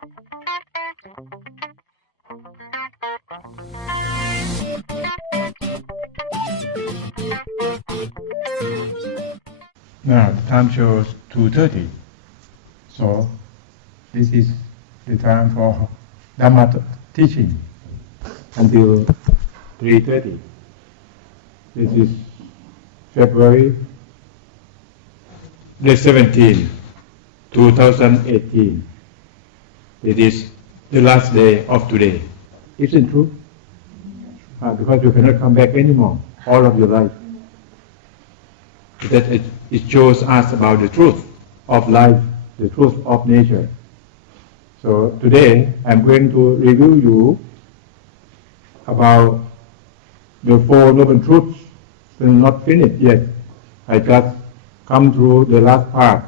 Now the time shows 2:30. So this is the time for Dhamma teaching until 3:30. This is February the 17th, 2018. It is the last day of today. Isn't true? Because you cannot come back anymore, all of your life. That it shows us about the truth of life, the truth of nature. So today I'm going to review you about the Four Noble Truths. Still not finished yet. I just come through the last part,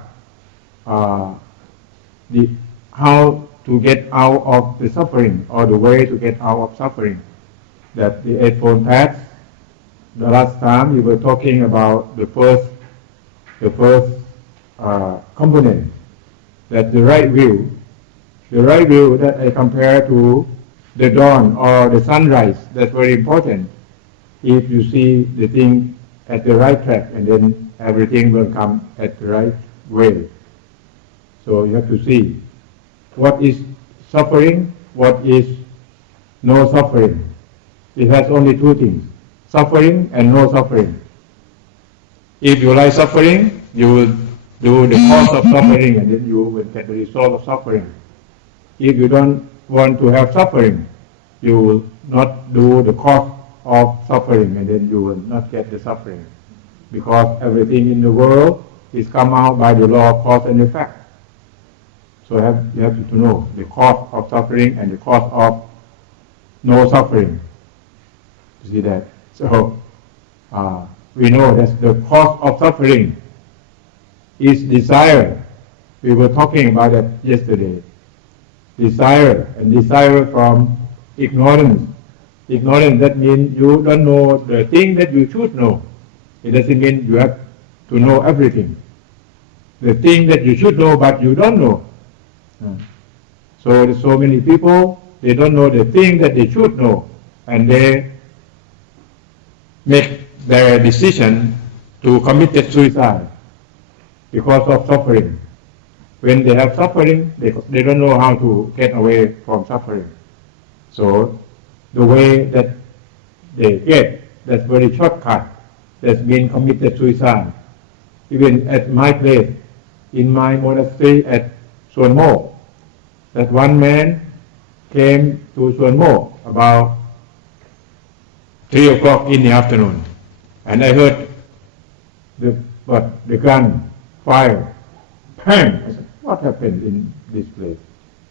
how to get out of the suffering, or the way to get out of suffering. That the Eightfold Path. The last time we were talking about the first component, that the right view that I compare to the dawn or the sunrise. That's very important. If you see the thing at the right track, and then everything will come at the right way. So you have to see what is suffering, what is no suffering. It has only two things: suffering and no suffering. If you like suffering, you will do the cause of suffering, and then you will get the result of suffering. If you don't want to have suffering, you will not do the cause of suffering, and then you will not get the suffering. Because everything in the world is come out by the law of cause and effect. So you have to know the cause of suffering and the cause of no suffering. You see that? So we know that the cause of suffering is desire. We were talking about that yesterday. Desire, and desire from ignorance. Ignorance, that means you don't know the thing that you should know. It doesn't mean you have to know everything. The thing that you should know but you don't know. So there's so many people, they don't know the thing that they should know, and they make their decision to commit suicide because of suffering. When they have suffering, they don't know how to get away from suffering. So the way that they get, that's very shortcut. That's been committed suicide. Even at my place, in my monastery at Suanmokh, that one man came to Suanmokh about 3 o'clock in the afternoon, and I heard the gun fire. Bang! I said, what happened in this place?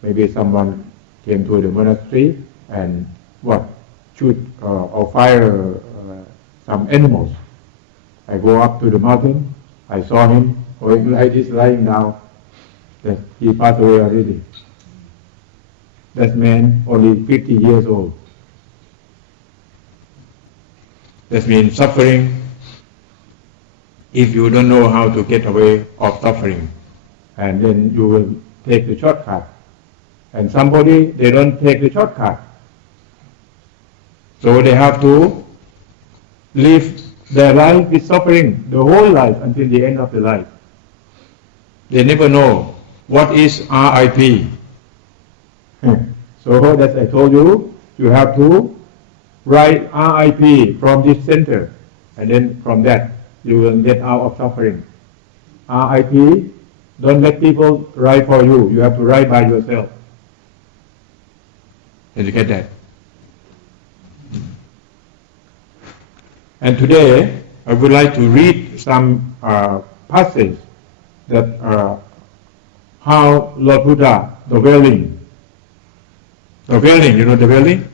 Maybe someone came to the monastery and shoot or fire some animals. I go up to the mountain. I saw him like this, lying down. That he passed away already. That man only 50 years old. That means suffering. If you don't know how to get away of suffering, and then you will take the shortcut. And somebody, they don't take the shortcut. So they have to live their life with suffering, the whole life until the end of the life. They never know what is RIP. So as I told you, you have to write RIP from this center, and then from that you will get out of suffering. RIP, don't let people write for you. You have to write by yourself. Did you get that? And today I would like to read some passages that how Lord Buddha, the wailing, you know the wailing?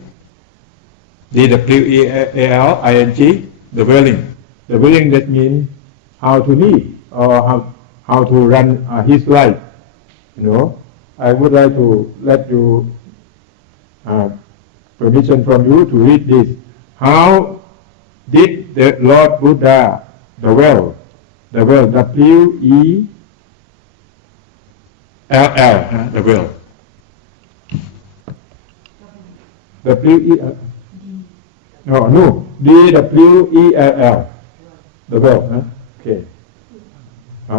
D-W-E-A-L-I-N-G, the wailing. The wailing, that means how to live, or how to run his life. You know, I would like to let you permission from you to read this. How did the Lord Buddha, the well, W-E-L-L, the well. W-E-L. No. D-W-E-L-L. The world, huh? Okay.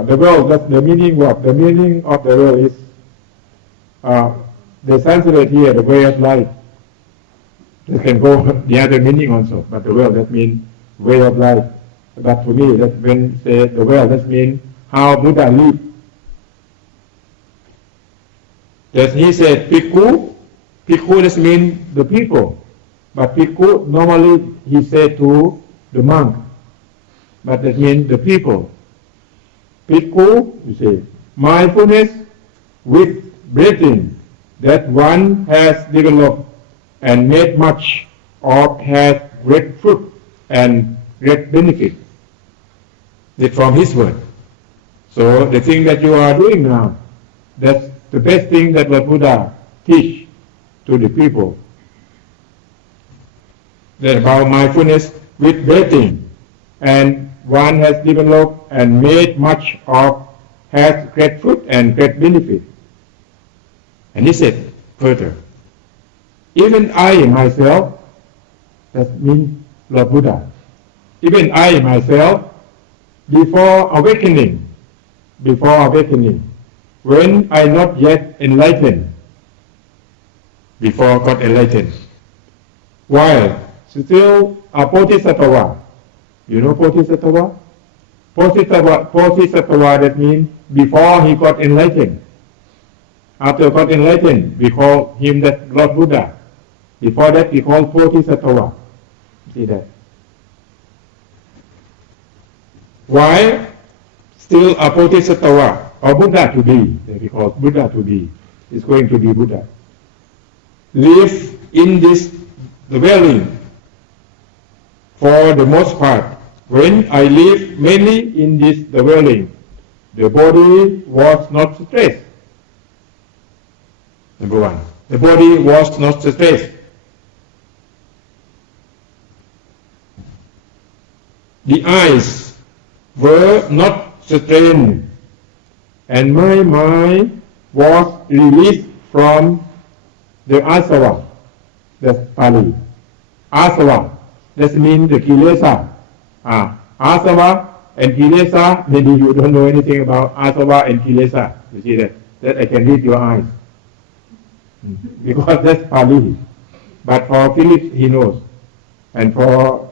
The world, that's the meaning of the world is, they translate here the way of life. They can go the other meaning also, but the world, that means way of life. But to me, that when say the world, that means how Buddha lived. That he said Bhikkhu that means the people. But Bhikkhu, normally he said to the monk. But that means the people. Bhikkhu, you say, mindfulness with breathing that one has developed and made much of has great fruit and great benefit. That's from his word. So the thing that you are doing now, that's the best thing that what Buddha teach to the people. That about mindfulness with breathing, and one has developed and made much of, has great fruit and great benefit. And he said further, even I myself, that means Lord Buddha, even I myself, before awakening, when I not yet enlightened, before got enlightened, while still a Bodhisattva. You know Bodhisattva? Bodhisattva, that means before he got enlightened. After got enlightened, we call him that Lord Buddha. Before that, we call Bodhisattva. See that? Why still a Bodhisattva or Buddha to be? We call Buddha to be. Is going to be Buddha. Live in this dwelling for the most part. When I live mainly in this dwelling, the body was not stressed. Number one, the body was not stressed. The eyes were not strained, and my mind was released from the asava. That's Pali. Asava, that means the kilesa. Asava and kilesa, maybe you don't know anything about asava and kilesa. You see that? That I can read your eyes. Because that's Pali. But for Philip, he knows. And for,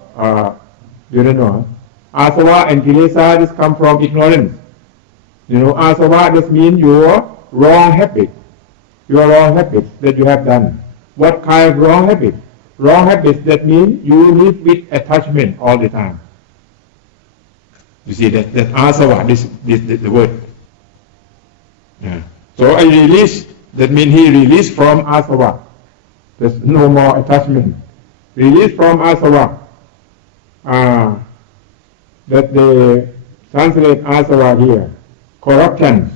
you don't know. Asava and kilesa, this come from ignorance. You know, asava, this means your wrong habit. Your wrong habits that you have done. What kind of wrong habit? Wrong habits, that means you live with attachment all the time. You see that asava, this the word. Yeah. So I release, that means he released from asava. There's no more attachment. Release from asava. That they translate asava here. Corruption.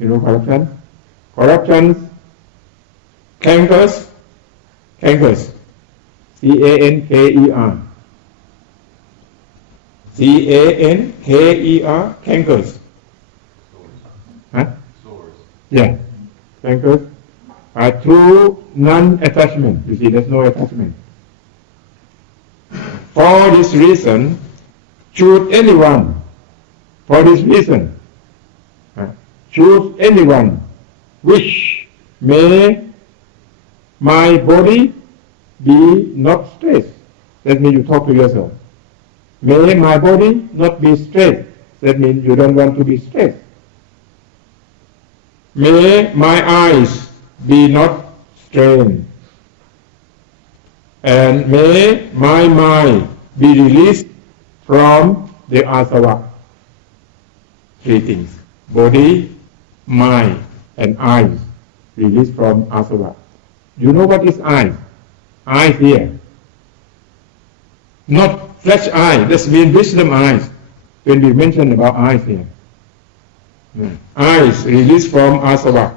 You know corruption? Corruptions, cankers, C-A-N-K-E-R. C-A-N-K-E-R, cankers. Huh? Sores. Yeah, cankers. Through non-attachment. You see, there's no attachment. For this reason, choose anyone. For this reason, choose anyone which may my body be not stressed. That means you talk to yourself. May my body not be stressed. That means you don't want to be stressed. May my eyes be not strained. And may my mind be released from the asava. Three things. Body, mind, and eyes released from asava. You know what is eyes? Eyes here. Not flesh eye, that means wisdom eyes. When we mention about eyes here. Eyes released from asava.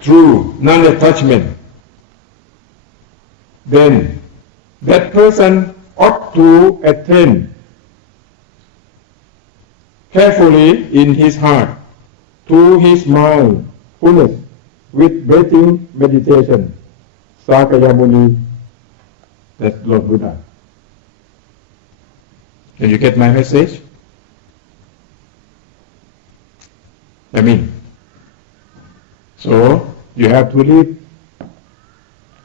Through non-attachment. Then that person ought to attend carefully in his heart to his mindfulness with breathing meditation. Sakaya Muni, that's Lord Buddha. Can you get my message? So you have to live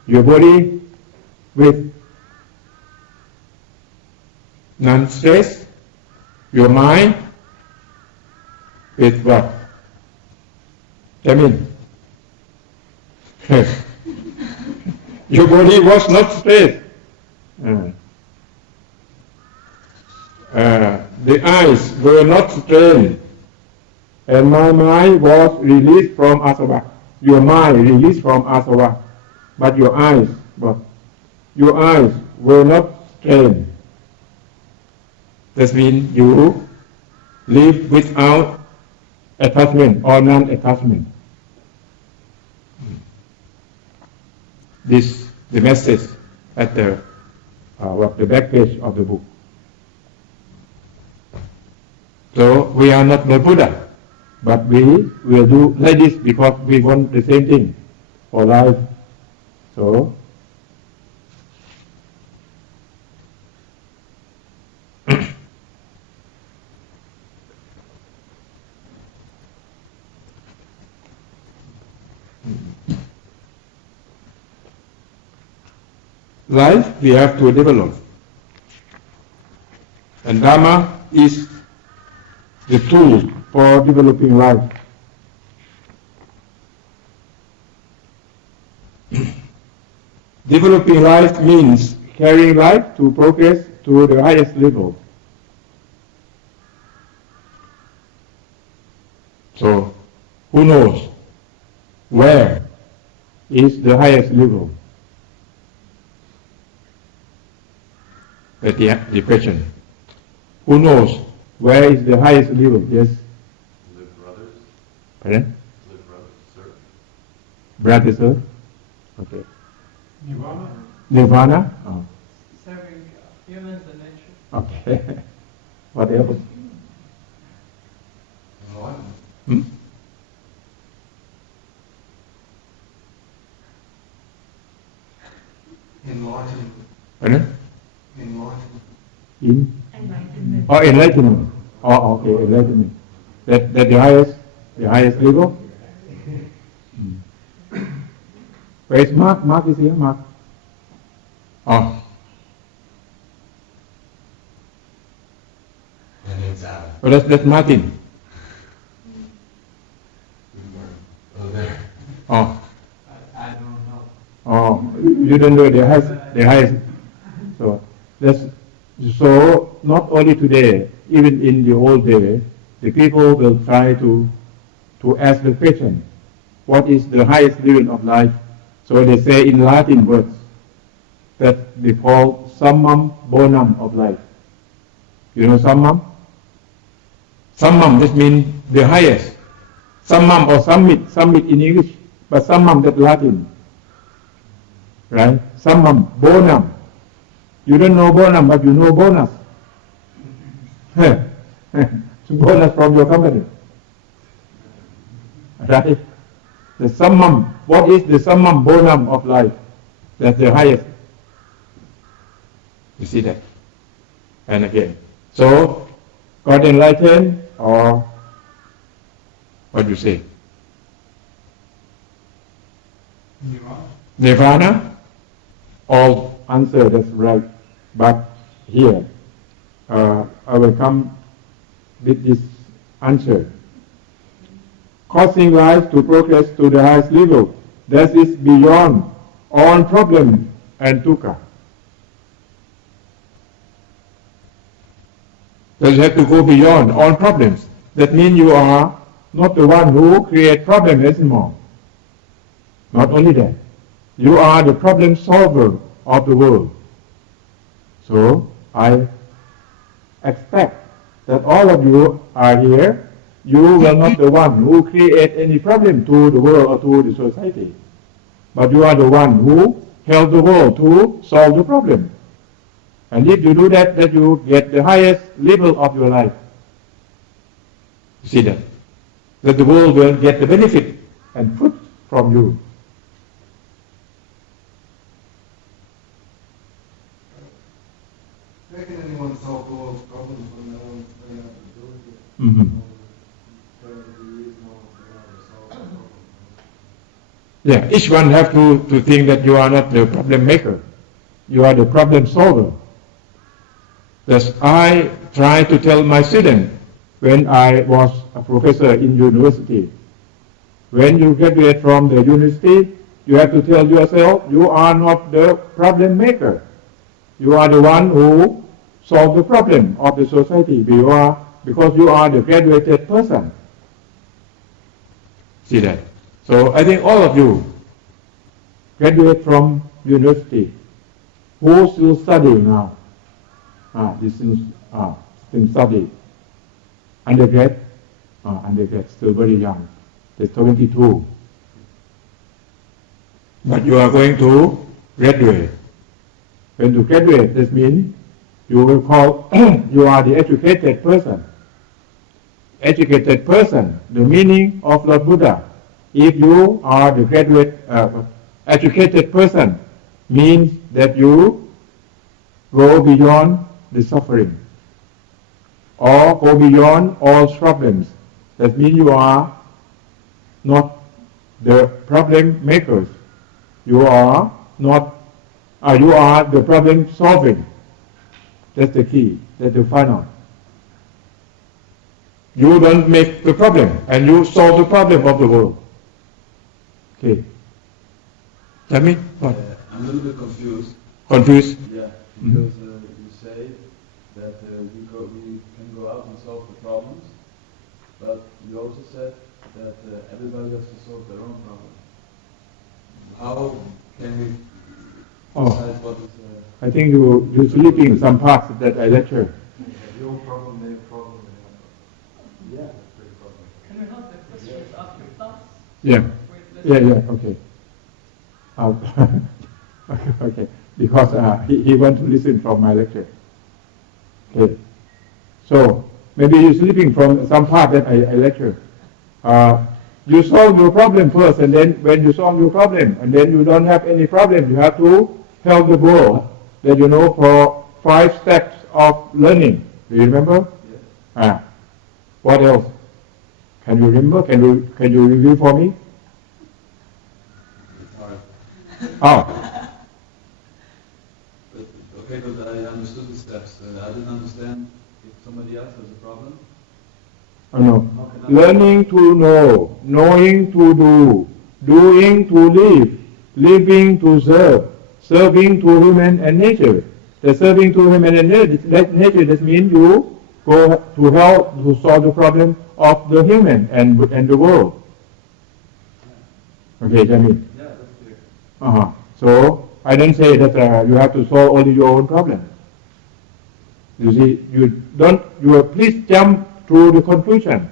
your body with non-stress, your mind with what? Your body was not stressed. The eyes were not strained. And my mind was released from asava. Your mind released from asava. But your eyes were not strained. That means you live without attachment or non-attachment. This the message at the back page of the book. So we are not the Buddha, but we will do like this because we want the same thing for life. So life we have to develop, and Dharma is the tool for developing life. Developing life means carrying life to progress to the highest level. So, who knows where is the highest level? That's the question. Who knows where is the highest level? Yes? Live brothers. Pardon? Live brothers, sir. Brothers, sir? Okay. Nirvana. Nirvana? Oh. Serving humans and nature. Okay. What else? Enlightenment. Enlightenment. Pardon? Enlightenment. Enlightenment. Oh, enlightenment. Oh, okay, enlightenment. That the highest level? Where is Mark? Mark is here, Mark. Oh. My name's Adam. Oh, that's Martin. Oh, there. Oh. I don't know. Oh, you don't know the highest. So not only today, even in the old day, the people will try to ask the question, what is the highest level of life? So they say in Latin words that they call summum bonum of life. You know summum? Summum, that means the highest. Summum or summit in English, but summum that's Latin. Right? Summum, bonum. You don't know bonum, but you know bonus. Bonus from your company. Right? The summum, what is the summum bonum of life? That's the highest. You see that? And again. So, God enlightened, or what do you say? Nirvana? All answer, that's right. But here, I will come with this answer. Causing life to progress to the highest level, that is beyond all problem and dukkha. So you have to go beyond all problems. That means you are not the one who create problems anymore. Not only that, you are the problem solver of the world. So I expect that all of you are here. You will not the one who create any problem to the world or to the society, but you are the one who help the world to solve the problem. And if you do that, that you get the highest level of your life. You see that? That the world will get the benefit and fruit from you. How can anyone solve the world's problems when no one's going out to do it? Mm-hmm. Yeah, each one have to think that you are not the problem maker. You are the problem solver. Thus, I try to tell my students when I was a professor in university. When you graduate from the university, you have to tell yourself you are not the problem maker. You are the one who solve the problem of the society because you are the graduated person. See that? So I think all of you graduate from university. Who still study now? This is still study. Undergrad? Undergrad, still very young. They're 22. But you are going to graduate. When you graduate, this means you will call, you are the educated person. Educated person, the meaning of Lord Buddha. If you are the educated person, means that you go beyond the suffering or go beyond all problems. That means you are not the problem makers. You are not. You are the problem solving. That's the key. That's the final. You don't make the problem, and you solve the problem of the world. Okay. Tell me what? I'm a little bit confused. Confused? Yeah, because you say that we can go out and solve the problems, but you also said that everybody has to solve their own problem. How can we decide what is... I think you're sleeping some parts that I lecture. Your problem, their problem, Yeah. that's pretty problem. Can we have the questions after class? Yeah. Yeah, okay. Okay, because he wants to listen from my lecture. Okay. So, maybe you're sleeping from some part that I lecture. You solve your problem first, and then when you solve your problem, and then you don't have any problem, you have to tell the world that you know for 5 steps of learning. Do you remember? Yes. What else? Can you remember? Can you review for me? It's hard. Oh. Okay, but I understood the steps. I didn't understand if somebody else has a problem. Oh, no. Learning to know, knowing to do, doing to live, living to serve, serving to human and nature. The serving to human and nature, that means you go to help to solve the problem of the human and the world. Okay, Jamil? Yeah, that's clear. So, I don't say that you have to solve only your own problem. You see, please jump to the conclusion.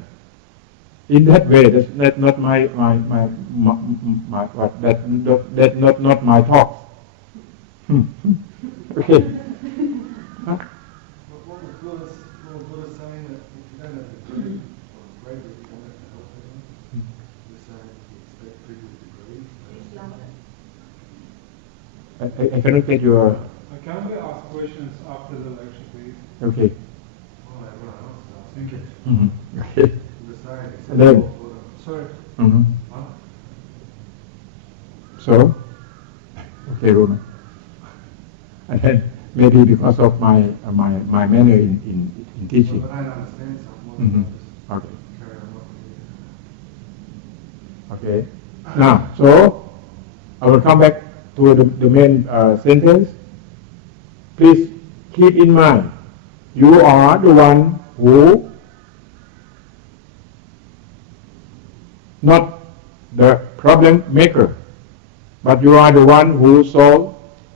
In that way, that's not that's not my talk. Okay. Huh? What was Buddha saying that if you don't have a degree, or graduate, you don't have to help anyone? You're saying if you expect people with degrees, I cannot get your... Can we ask questions after the lecture, please? Okay. well, everyone else does. Thank you. Okay. You're saying it's And then- Buddha. Sorry. Huh? So, okay, Rona. And then maybe because of my manner in teaching. Well, I don't understand something. Mhm. Just Okay. carry on what we do. Okay. Now, so I will come back to the main sentence. Please keep in mind, you are the one who not the problem maker, but you are the one who solve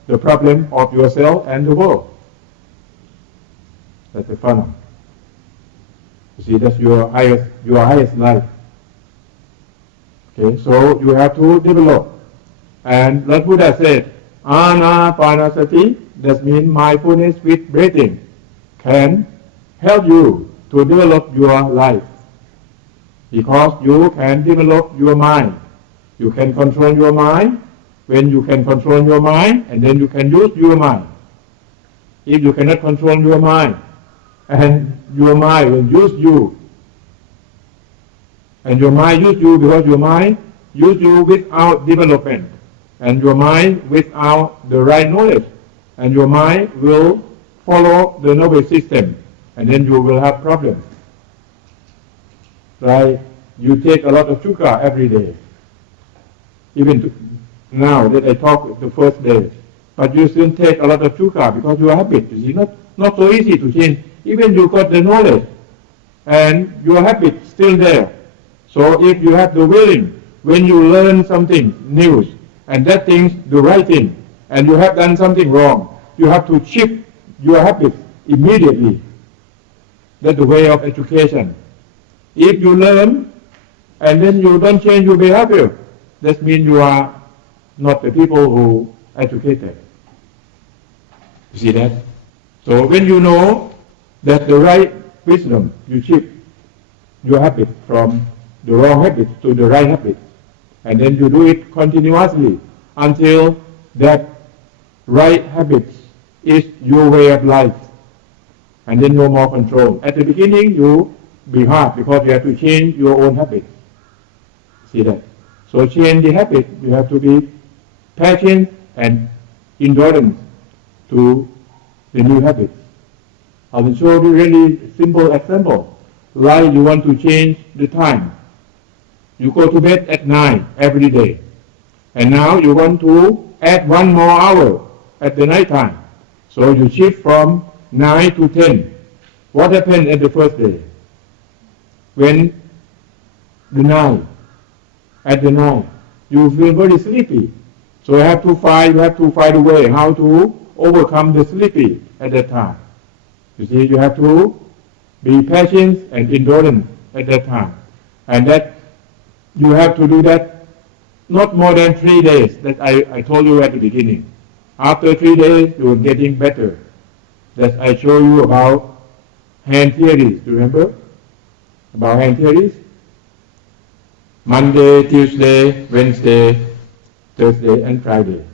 the problem of yourself and the world. That's the funnel. You see, that's your highest life. Okay, so you have to develop. And Lord Buddha said, Anapanasati, that means mindfulness with breathing, can help you to develop your life. Because you can develop your mind. You can control your mind. When you can control your mind, and then you can use your mind. If you cannot control your mind, and your mind will use you, and your mind use you because your mind use you without development, and your mind without the right knowledge, and your mind will follow the nervous system, and then you will have problems. Right? You take a lot of sugar every day. Even now that I talk the first day, but you still take a lot of sugar because you are habit. You see, not so easy to change. Even you got the knowledge, and your habit still there. So if you have the willing, when you learn something new, and that thing's the right thing, and you have done something wrong, you have to shift your habit immediately. That's the way of education. If you learn, and then you don't change your behavior, that means you are not the people who educated. You see that? So when you know that the right wisdom, you shift your habit from the wrong habit to the right habit. And then you do it continuously until that right habit is your way of life. And then no more control. At the beginning, you be hard because you have to change your own habit. See that? So change the habit, you have to be patient and endurance to the new habit. I will show you really simple example. Like you want to change the time. You go to bed at 9 every day. And now you want to add 1 more hour at the night time. So you shift from 9 to 10. What happened at the first day? When the 9, at the 9, you feel very sleepy. So you have to find a way how to overcome the sleepy at that time. You see, you have to be patient and endurance at that time. And that you have to do that not more than 3 days, that I told you at the beginning. After 3 days, you are getting better. That I show you about hand theories. Do you remember? About hand theories? Monday, Tuesday, Wednesday, Thursday, and Friday.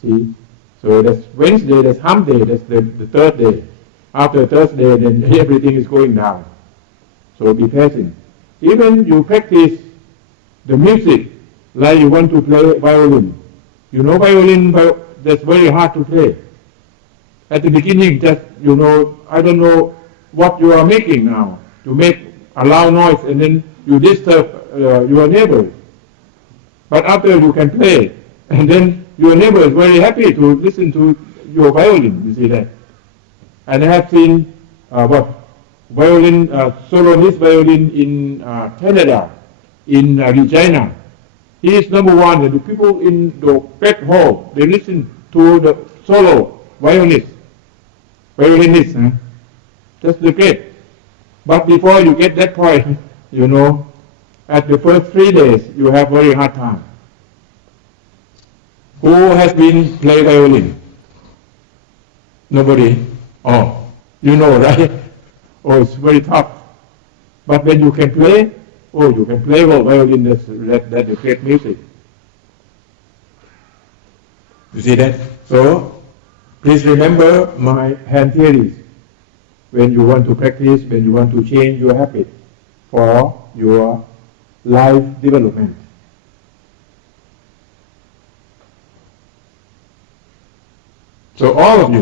See? So that's Wednesday, that's hump day, that's the third day. After Thursday, then everything is going down. So be patient. Even you practice the music, like you want to play violin. You know violin, that's very hard to play. At the beginning, just, I don't know what you are making now. You make a loud noise and then you disturb your neighbors. But after you can play, and then your neighbor is very happy to listen to your violin, you see that. And I have seen soloist violin in Canada, in Regina. He is number one, and the people in the back hall, they listen to the solo violinist. That's the great. But before you get that point, at the first 3 days, you have very hard time. Who has been play violin? Nobody? Oh, right? Oh, it's very tough. But when you can play, you can play well violin, that's the great music. You see that? So, please remember my hand theories when you want to practice, when you want to change your habit for your life development. So all of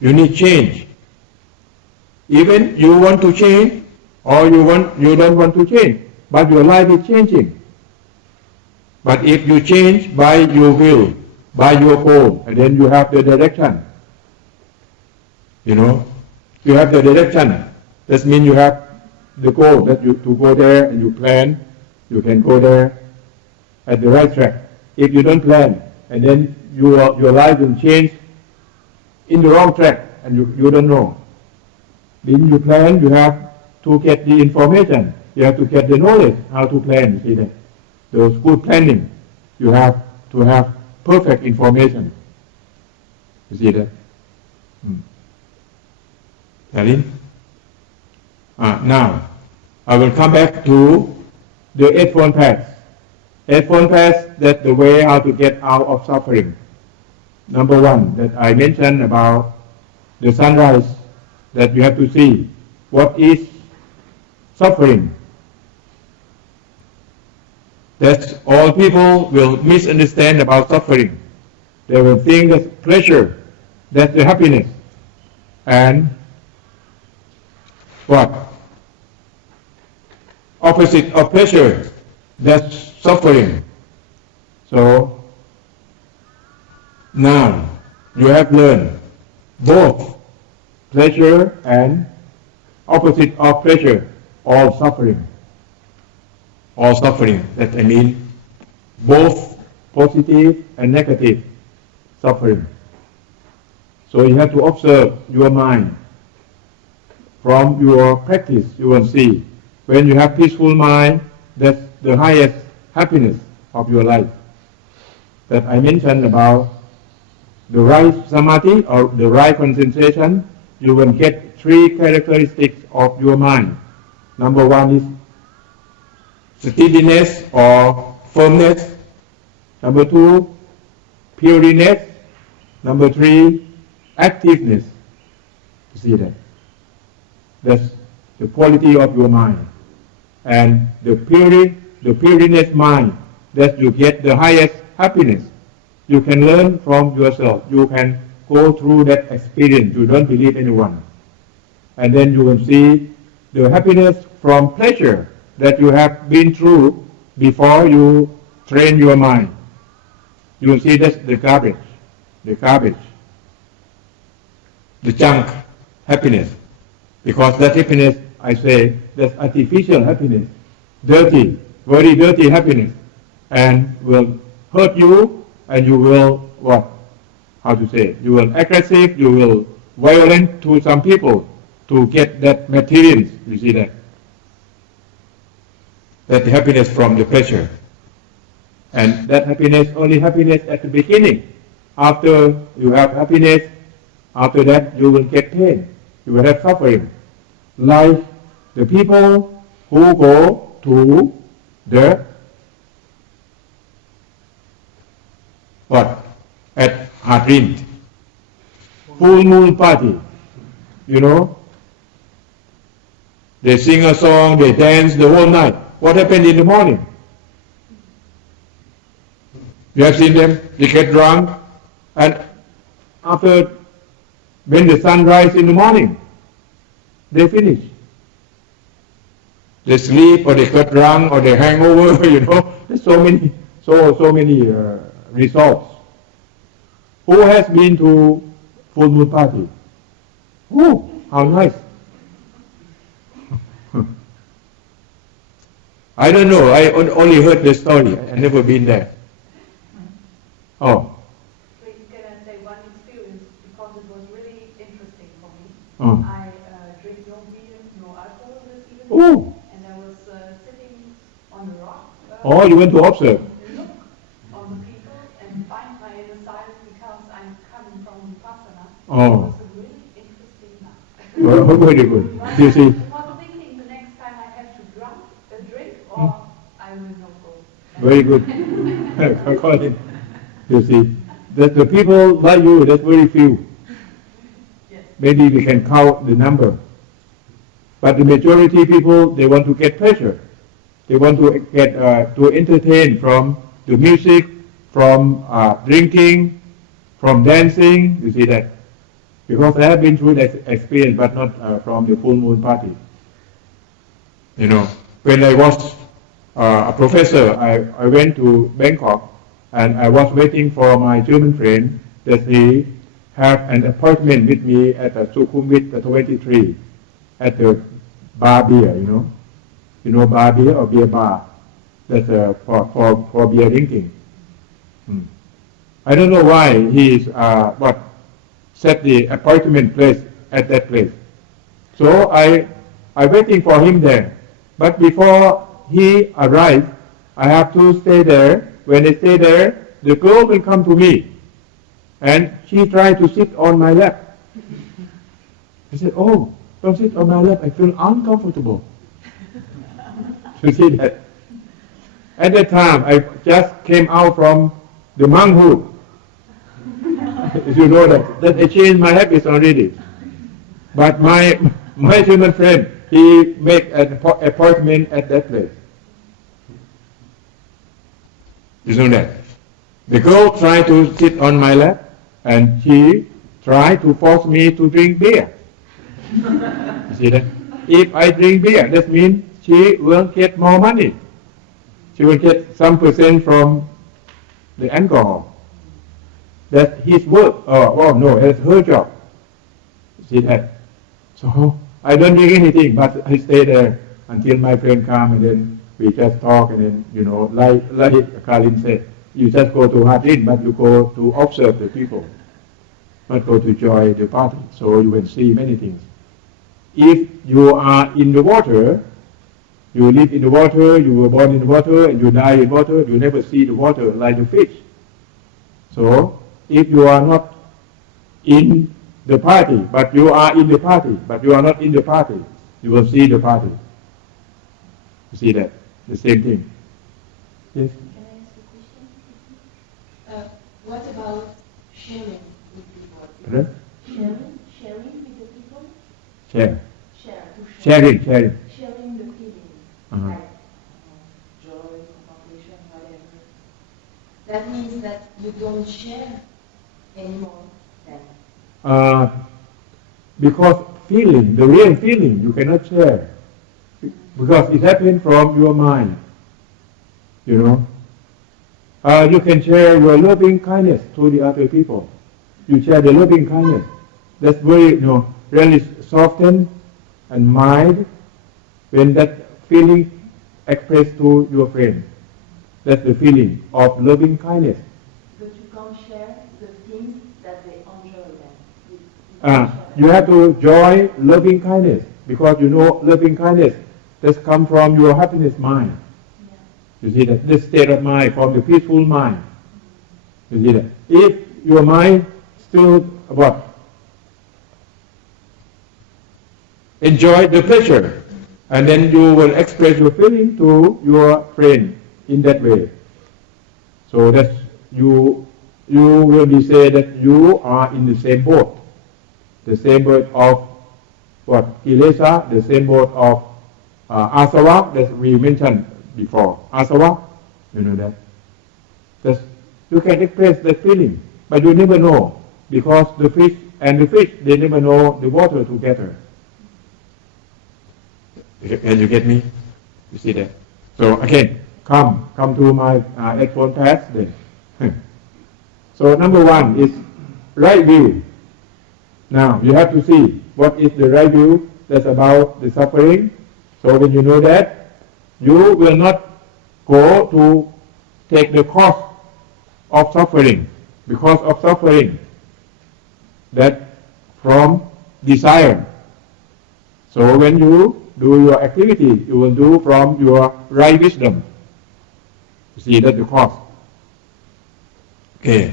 you need change. Even you want to change, or you don't want to change, but your life is changing. But if you change by your will, by your goal, and then you have the direction. You have the direction. That means you have the goal that you to go there, and you plan, you can go there at the right track. If you don't plan, and then your life will change in the wrong track, and you don't know. When you plan, you have to get the information. You have to get the knowledge how to plan. You see that? Those good planning. You have to have perfect information. You see that? Now, I will come back to the 8 phone pads. Eightfold Path, that's the way how to get out of suffering. Number one, that I mentioned about the sunrise, that you have to see what is suffering. That all people will misunderstand about suffering. They will think that pleasure, that's the happiness. And what? Opposite of pleasure, that's suffering. So now you have learned both pleasure and opposite of pleasure, all suffering. All suffering, that I mean both positive and negative suffering. So you have to observe your mind. From your practice, you will see when you have peaceful mind, that's the highest happiness of your life. That I mentioned about the right samadhi or the right concentration, you will get three characteristics of your mind. Number one is steadiness or firmness. Number two, pureness. Number three, activeness. You see that? That's the quality of your mind. And the pureness mind, that you get the highest happiness. You can learn from yourself. You can go through that experience. You don't believe anyone. And then you will see the happiness from pleasure that you have been through before you train your mind. You will see that's the garbage, the junk happiness. Because that happiness, I say, that's artificial happiness, dirty, very dirty happiness, and will hurt you, and you will, what? How to say? You will aggressive, you will violent to some people to get that materials, you see that? That happiness from the pleasure. And that happiness, only happiness at the beginning. After you have happiness, after that you will get pain. You will have suffering. Like the people who go to the what? At Hadrin. Full moon party. You know? They sing a song, they dance the whole night. What happened in the morning? You have seen them, they get drunk, and after, when the sun rises in the morning, they finish. They sleep, or they get drunk, or they hang over, you know. There's so many results. Who has been to full moon party? Oh, how nice. I don't know, I only heard the story, I never been there. Oh. So you can say one experience, because it was really interesting for me. Oh. I drink no beer, no alcohol this evening, Oh. and I was sitting on a rock. Oh, you went to observe. Look on the people and find my inner silence, because I'm coming from Vipassana. Oh. It was a really interesting night. Well, very good. You see. I was thinking the next time I have to drink, or I will not go. Very good. According, you see, that the people like you, that's very few. Yes. Maybe we can count the number. But the majority people, they want to get pleasure. They want to get to entertain from the music, from drinking, from dancing. You see that? Because I have been through that experience, but not from the full moon party. You know, when I was a professor, I went to Bangkok, and I was waiting for my German friend that he have an appointment with me at the Sukhumvit 23 at the bar beer, you know. You know bar beer or beer bar? That's for beer drinking. I don't know why he is set the appointment place at that place. So I waiting for him there. But before he arrived, I have to stay there. When I stay there, the girl will come to me, and she tried to sit on my lap. I said, "Oh, don't sit on my lap. I feel uncomfortable." You see that? At that time, I just came out from the monkhood. You know that I changed my habits already. But my German friend, he make an appointment at that place. You know that? The girl tried to sit on my lap, and she tried to force me to drink beer. You see that? If I drink beer, that means she will get more money. She will get some percent from the alcohol. That's his work. Oh no, that's her job. You see that? So I don't drink anything, but I stay there until my friend come, and then we just talk, and then, you know, like Karin said, you just go to Hard In, but you go to observe the people, not go to enjoy the party. So you will see many things. If you are in the water, you live in the water, you were born in the water, and you die in water, you never see the water like the fish. So if you are not in the party, but you are in the party, but you are not in the party, you will see the party. You see that? The same thing. Yes? Can I ask a question? What about sharing with people? Pardon? Sharing with the people? Share. Sharing Sharing. Sharing the feelings, Uh-huh. like joy, compassion, whatever. That means that you don't share anymore then. Because feeling, the real feeling, you cannot share. Because it happens from your mind. You know? You can share your loving kindness to the other people. You share the loving kindness. That's very, really soften and mild when that feeling expressed to your friend. That's the feeling of loving kindness. But you can't share the things that they enjoy then. You have to enjoy loving kindness, because you know loving kindness does come from your happiness mind. Yeah. You see that? This state of mind, from the peaceful mind. You see that? If your mind still what? Enjoy the pleasure, and then you will express your feeling to your friend in that way. So that you will be said that you are in the same boat. The same boat of what? Kilesa, the same boat of Asawa that we mentioned before. Asawa, you know that. That's, you can express that feeling, but you never know, because the fish and the fish, they never know the water together. Can you get me? You see that? So again, come to my headphone pads then. So number one is right view. Now you have to see what is the right view that's about the suffering. So when you know that, you will not go to take the cost of suffering, because of suffering that from desire. So when you do your activity, you will do from your right wisdom. You see, that's the cost. Okay.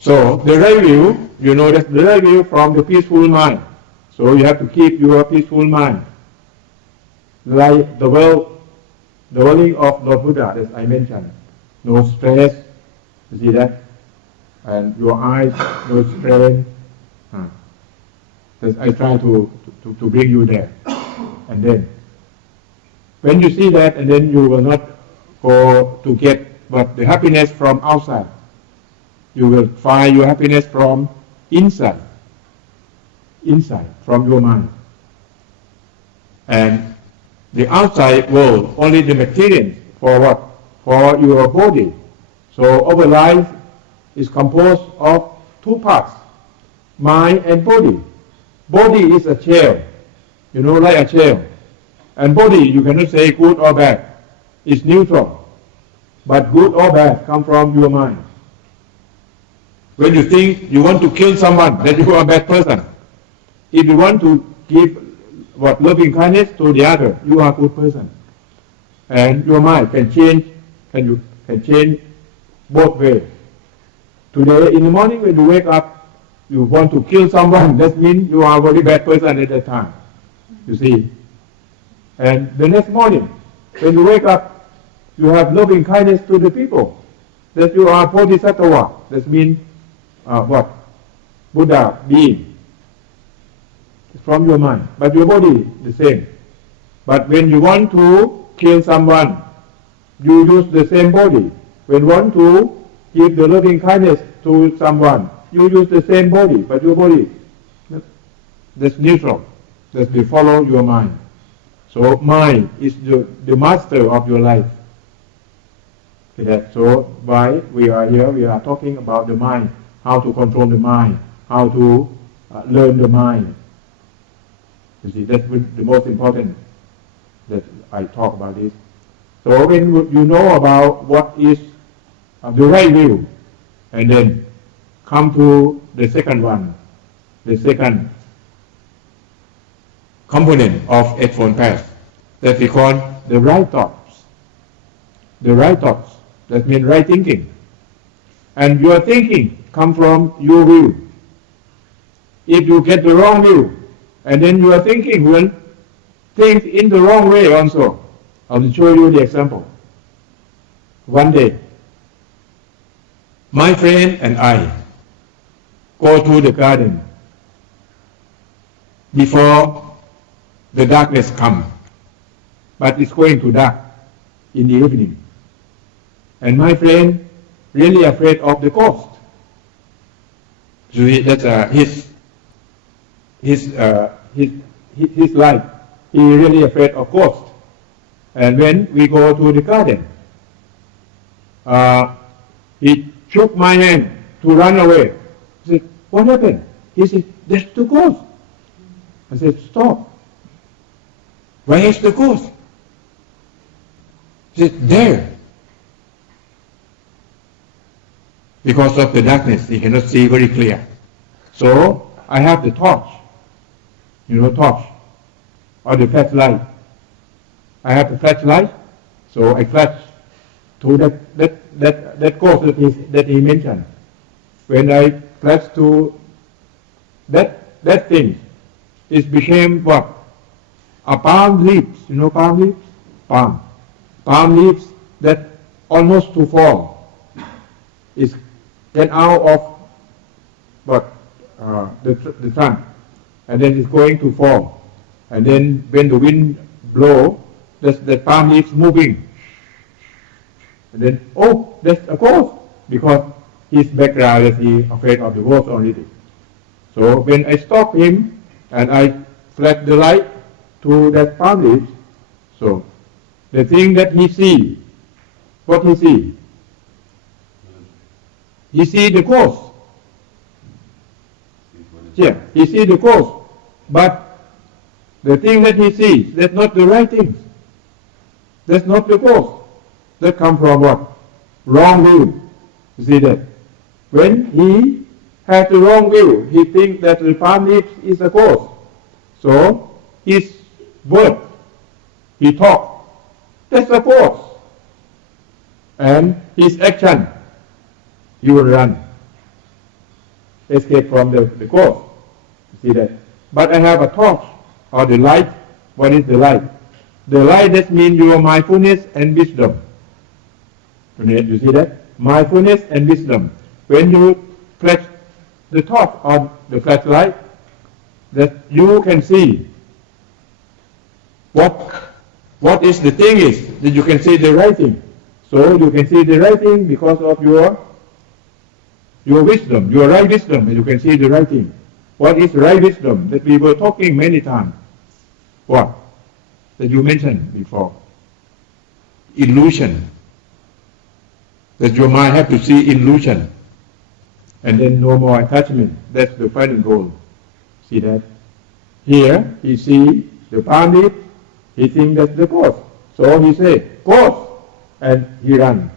So the right view, you know, that's the right view from the peaceful mind. So you have to keep your peaceful mind. Like the dwelling of Lord Buddha, as I mentioned. No stress, you see that? And your eyes, no strain. I try to bring you there. And then, when you see that, and then you will not go to get but the happiness from outside. You will find your happiness from inside, from your mind. And the outside world, only the material for what? For your body. So our life is composed of two parts, mind and body. Body is a shell, you know, like a shell. And body, you cannot say good or bad. It's neutral. But good or bad come from your mind. When you think you want to kill someone, then you are a bad person. If you want to give loving kindness to the other, you are a good person. And your mind can change, can change both ways. Today in the morning when you wake up, you want to kill someone, that means you are a very bad person at that time. You see. And the next morning, when you wake up, you have loving kindness to the people, that you are Bodhisattva. That means what? Buddha being. From your mind. But your body the same. But when you want to kill someone, you use the same body. When you want to give the loving kindness to someone, you use the same body. But your body, that's neutral. That will follow your mind. So mind is the master of your life. Okay, that. So why we are here, we are talking about the mind, how to control the mind, how to learn the mind. You see, that's the most important that I talk about this. So when you know about what is the right view, and then come to the second one, the second component of Eightfold Path, that we call the right thoughts. The right thoughts, that means right thinking. And your thinking comes from your view. If you get the wrong view, and then your thinking will think in the wrong way also. I'll show you the example. One day, my friend and I go to the garden before the darkness comes. But it's going to dark in the evening. And my friend really afraid of the ghost. So that's his life. He really afraid of ghosts. And when we go to the garden, he shook my hand to run away. I said, what happened? He said, that's the ghost. I said, stop. Where is the ghost? He said, there. Because of the darkness, he cannot see very clear. So I have the torch. You know, torch or the flashlight. I have the flashlight, so I flash to that ghost that he mentioned. When I flash to that thing, it became what? A palm leaves. You know palm leaves? Palm leaves that almost to fall. Is get out of what? The trunk. And then it's going to fall. And then when the wind blows, the palm leaves moving. And then, oh, that's a ghost. Because his background is he afraid of the ghost already. So when I stop him and I flash the light to that palm leaf, so the thing that he see, what he see? He see the ghost. Yeah, he see the ghost. But the thing that he sees, that's not the right thing. That's not the ghost. That comes from what? Wrong view. You see that? When he has the wrong view, he thinks that the palm leaf is a ghost. So his word, he talk, that's a ghost. And his action, he will run, escape from the ghost. You see that? But I have a torch or the light. What is the light? The light, that means your mindfulness and wisdom. You see that? Mindfulness and wisdom. When you flash the torch on the flashlight, that you can see what is the thing is, that you can see the right thing. So you can see the right thing because of your wisdom, your right wisdom, and you can see the right thing. What is right wisdom? That we were talking many times. What? That you mentioned before. Illusion. That your mind have to see illusion. And then no more attachment. That's the final goal. See that? Here, he see the palm leaf, he thinks that's the ghost. So he say, ghost! And he run.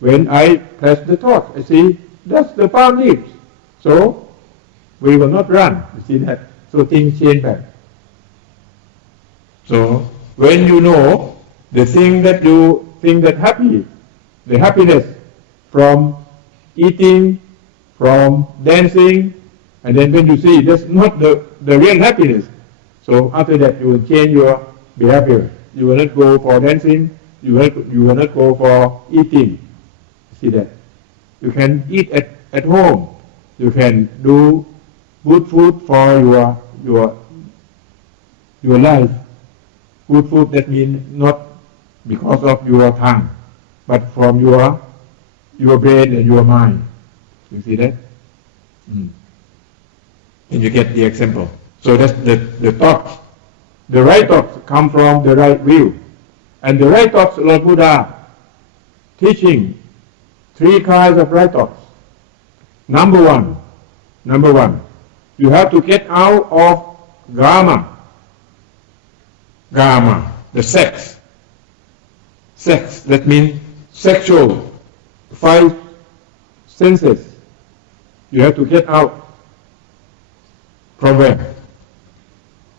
When I press the torch, I see, that's the palm leaves. So, we will not run. You see that? So things change back. So, when you know the thing that you think that happy, the happiness from eating, from dancing, and then when you see that's not the real happiness, so after that you will change your behavior. You will not go for dancing, you will not go for eating. See that? You can eat at home. You can do good food for your life. Good food, that means not because of your tongue, but from your brain and your mind. You see that? And you get the example. So that's the thoughts. The right thoughts come from the right view. And the right thoughts, Lord Buddha teaching 3 kinds of right thoughts. Number one, you have to get out of Gama, the sex. Sex, that means sexual, 5 senses. You have to get out. From where?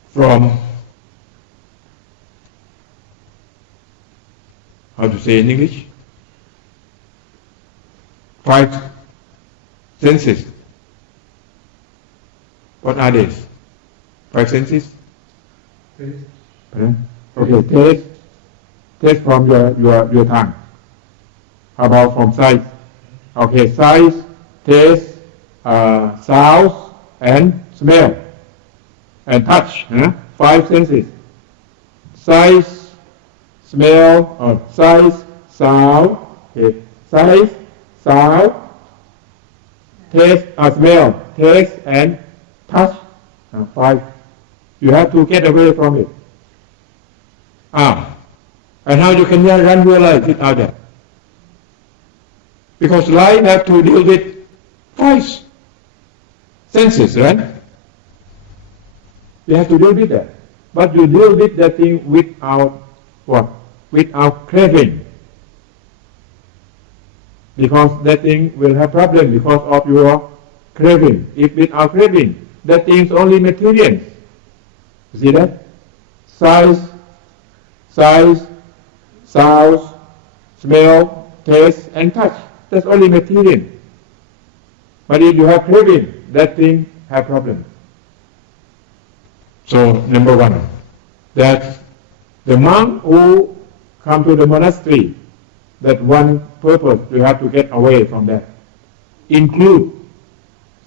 From, how to say in English? 5 senses. What are these? 5 senses? Okay, taste from your tongue. How about from sight? Okay, sight, taste, sounds, and smell, and touch. 5 senses. Sight, smell, sight, sound, okay. Sight, sound, taste, smell, taste, and touch. 5. You have to get away from it. And how you can run your life without that? Because life have to deal with 5 senses, right? You have to deal with that. But you deal with that thing without what? Without craving. Because that thing will have problem because of your craving. If without craving, that thing is only material. See that? Size, sounds, smell, taste, and touch. That's only material. But if you have craving, that thing have problem. So number 1, that the monk who come to the monastery, that one purpose you have to get away from that. Include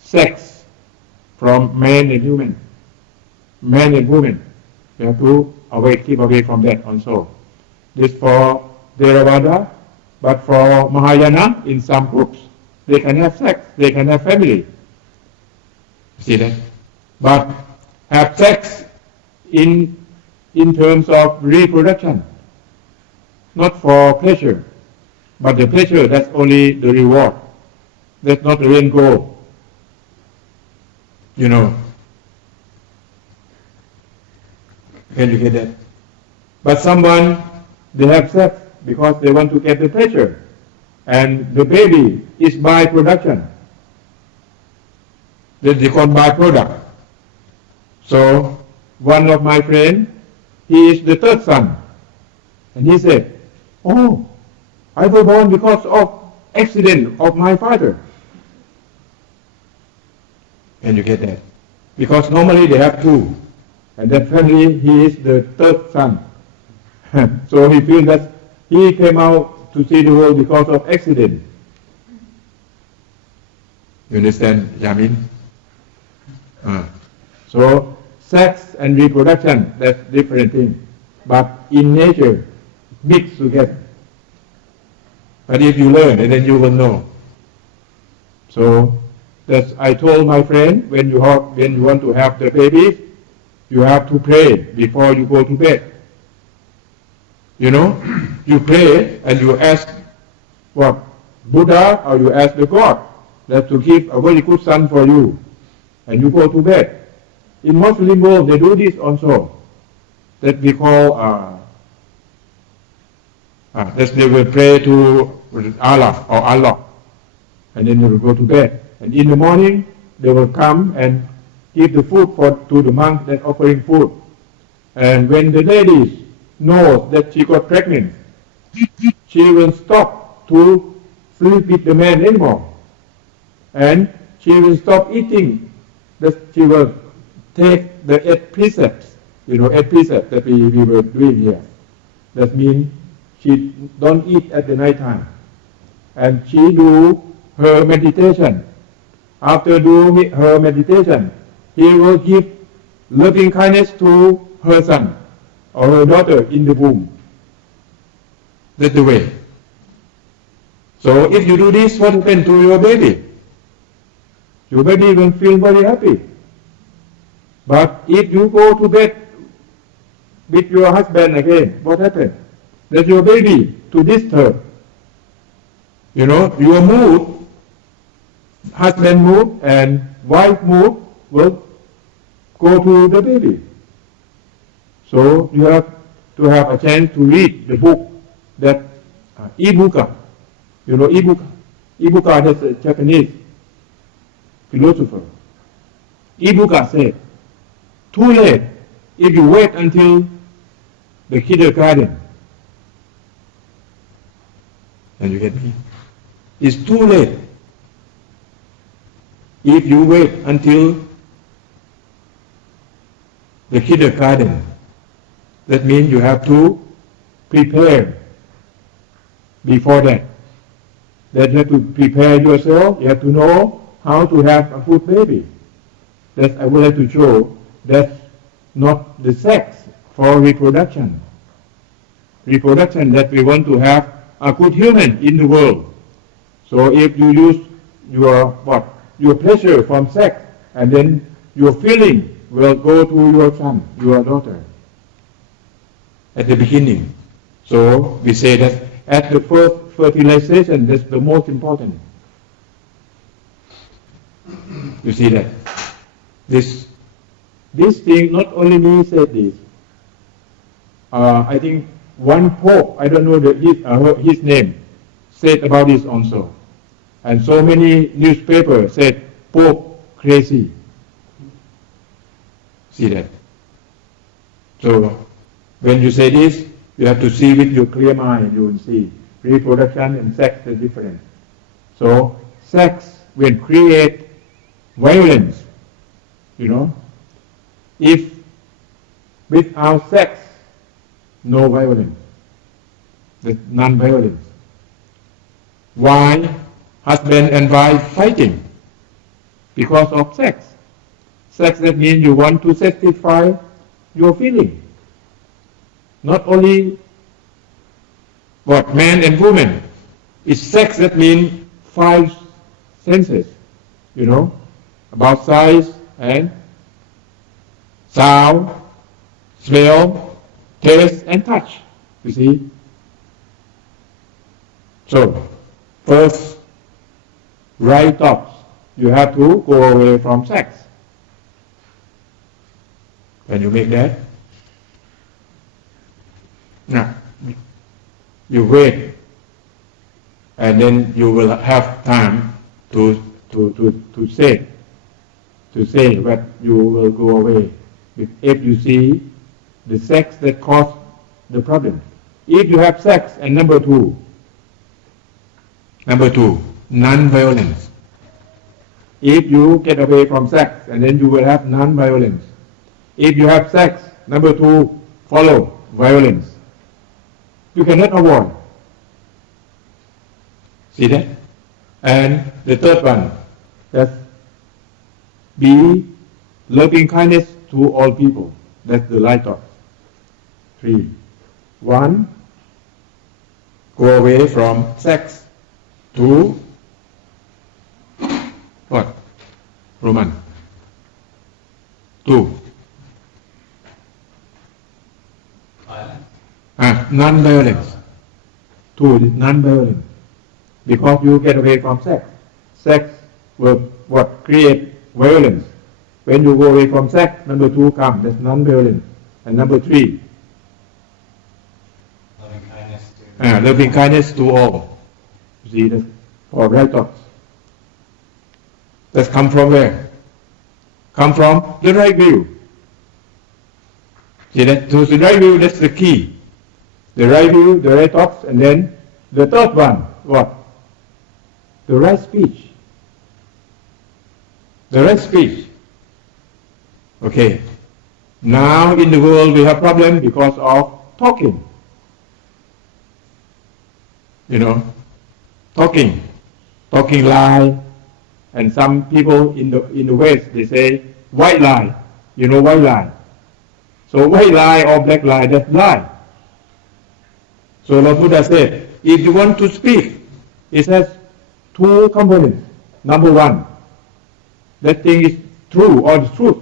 sex from man and human. Man and woman. You have to keep away from that also. This for Theravada, but for Mahayana, in some groups, they can have sex, they can have family. See that? But have sex in terms of reproduction, not for pleasure. But the pleasure, that's only the reward. That's not the real goal. You know. Can you get that? But someone, they have sex because they want to get the pleasure. And the baby is by production. They call byproduct. So, one of my friends, he is the 3rd son. And he said, "Oh, I was born because of accident of my father." Can you get that? Because normally they have 2. And that family, he is the 3rd son. So he feels that he came out to see the world because of accident. You understand, Yamin? So sex and reproduction, that's different thing. But in nature, mixed together. But if you learn, and then you will know. So that's, I told my friend, when you want to have the baby, you have to pray before you go to bed. You know, you pray and you ask what? Buddha, or you ask the God that to give a very good son for you. And you go to bed. In Muslim world, they do this also. That we call, that they will pray to Allah or Allah. And then they will go to bed. And in the morning, they will come and give the food to the monk that offering food. And when the ladies knows that she got pregnant, she will stop to sleep with the man anymore. And she will stop eating. That she will take the 8 precepts, 8 precepts that we were doing here. That means She don't eat at the night time. And she do her meditation. After doing her meditation, he will give loving kindness to her son or her daughter in the womb. That's the way. So if you do this, what happens to your baby? Your baby will feel very happy. But if you go to bed with your husband again, what happens? That your baby to disturb. You know, your mood, husband mood and wife mood will go to the baby. So you have to have a chance to read the book that Ibuka. You know Ibuka? Ibuka is a Japanese philosopher. Ibuka said, too late if you wait until the kindergarten. And you get me? It's too late if you wait until the kindergarten. That means you have to prepare before that. That you have to prepare yourself, you have to know how to have a good baby. That I would like to show that's not the sex for reproduction. Reproduction that we want to have a good human in the world. So if you use your pleasure from sex, and then your feeling will go to your son, your daughter, at the beginning. So we say that at the first fertilization, that's the most important. You see that? This thing, not only me said this. I think one Pope, I don't know his name, said about this also. And so many newspapers said, Pope crazy. See that? So when you say this, you have to see with your clear mind, you will see. Reproduction and sex are different. So sex will create violence, you know. If without sex, no violence, that's non-violence. Why husband and wife fighting? Because of sex. Sex, that means you want to satisfy your feeling. Not only man and woman. It's sex, that means 5 senses, you know, about size and sound, smell, taste and touch, you see. So, first, right thoughts, you have to go away from sex. When you make that, now, you wait, and then you will have time to say that you will go away if you see the sex that caused the problem. If you have sex, and number two, non-violence. If you get away from sex, and then you will have non-violence. If you have sex, number 2, follow violence. You cannot avoid. See that? And the third one, that's be loving kindness to all people. That's the light thought. 3. 1, go away from sex. 2, what? Roman. 2. Non-violence. 2 is non-violence. Because you get away from sex. Sex will create violence. When you go away from sex, number 2 comes, that's non-violence. And number 3, loving kindness to all. You see, that's for right thoughts. That's come from where? Come from the right view. See that? So the right view, that's the key. The right view, the right thoughts, and then the third one, what? The right speech. The right speech. Okay. Now in the world we have problem because of talking. talking lie, and some people in the West, they say white lie, white lie. So white lie or black lie, that's lie. So Lord Buddha said, if you want to speak, it has two components. Number one, that thing is true or the truth.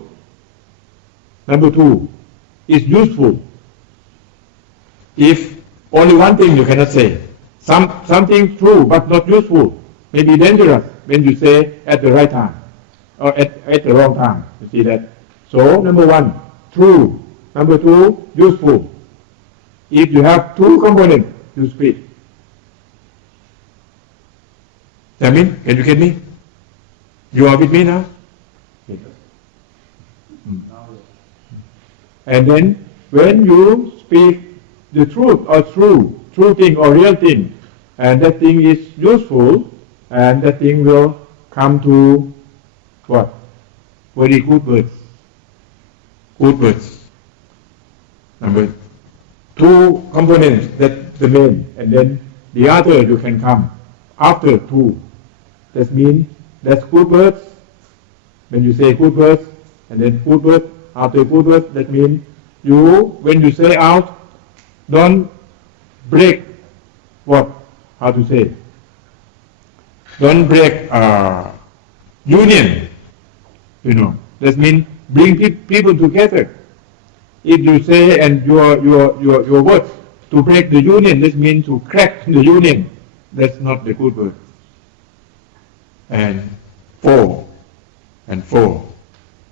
Number two, is useful. If only one thing you cannot say, something true but not useful, may be dangerous when you say at the right time or at the wrong time. You see that? So number one, true. Number two, useful. If you have two components, you speak. Jamin, can you get me? You are with me now? Yes. And then when you speak the truth or true thing or real thing, and that thing is useful, and that thing will come to what? Very good words. Good words. Number two components, that's the main, and then the other you can come after two. That means that's good words. When you say good words, and then good words, after good words, that means when you say out, don't break what? How to say? Don't break union. That means bring people together. If you say and your words to break the union, this means to crack the union. That's not the good word. And four,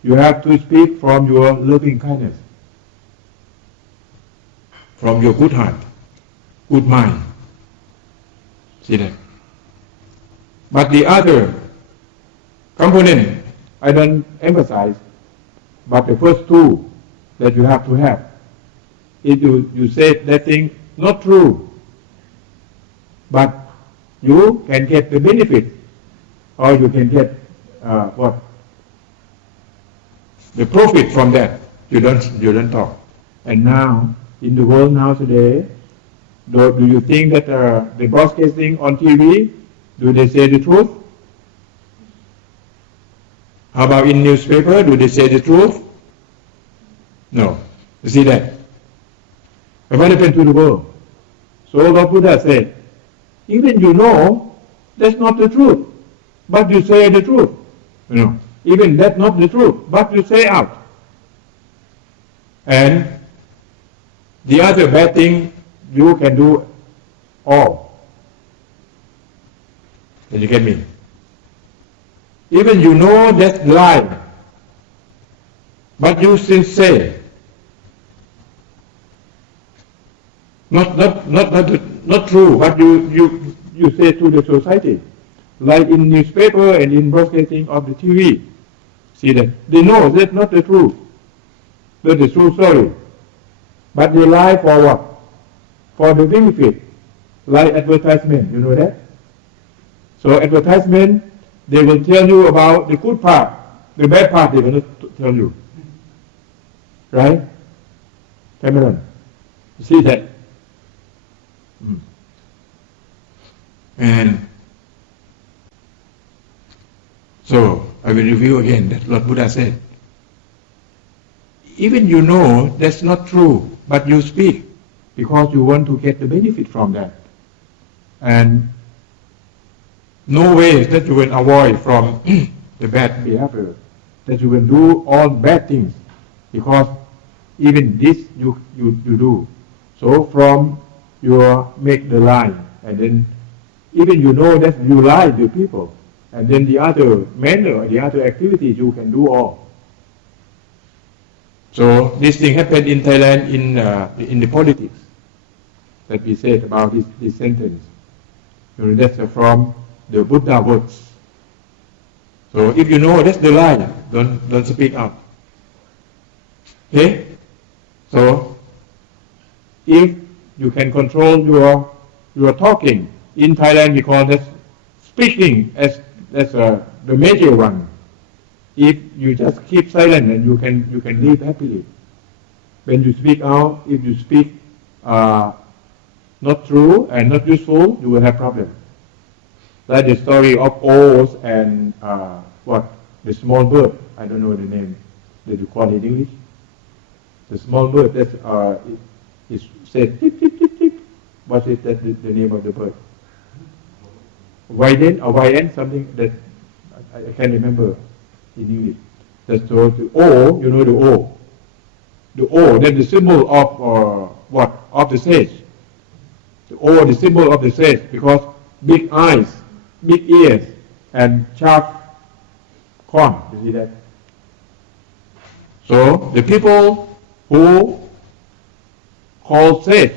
you have to speak from your loving kindness, from your good heart, good mind. See that? But the other component, I don't emphasize, but the first two that you have to have. If you say that thing not true, but you can get the benefit, or you can get the profit from that. You don't talk. And now in the world now today, do you think that the broadcasting on TV, do they say the truth? How about in newspaper? Do they say the truth? No. You see that? And what happened to the world? So Lord Buddha said, even that's not the truth, but you say the truth. Even that's not the truth, but you say out. And the other bad thing, you can do all. Can you get me? Even that's lie, but you still say. Not true, but you say to the society, like in newspaper and in broadcasting of the TV. See that? They know that's not the truth. That's the true story. But they lie for what? For the benefit. Like advertisement, you know that? So advertisement, they will tell you about the good part. The bad part they will not tell you. Right? Cameron? You see that? And so I will review again that Lord Buddha said, even that's not true, but you speak because you want to get the benefit from that. And no way that you will avoid from the bad behavior, that you will do all bad things, because even this you do. So from you make the lie, and then even that you lie to people, and then the other manner, the other activities you can do all. So this thing happened in Thailand in the politics that we said about this sentence. That's from the Buddha words. So if that's the lie, don't speak up. Okay? So if you can control your talking, in Thailand we call that speaking as the major one. If you just keep silent, and you can live happily. When you speak out, if you speak not true and not useful, you will have problem. Like the story of owls and the small bird. I don't know the name that you call it in English. The small bird that is said tip tip tip tip. What is that the name of the bird? Widen, something that I can't remember in English. That's so the O, you know the O. The O, that's the symbol of of the sage. The O, the symbol of the sage, because big eyes, big ears, and sharp horn. You see that? So the people who call sage,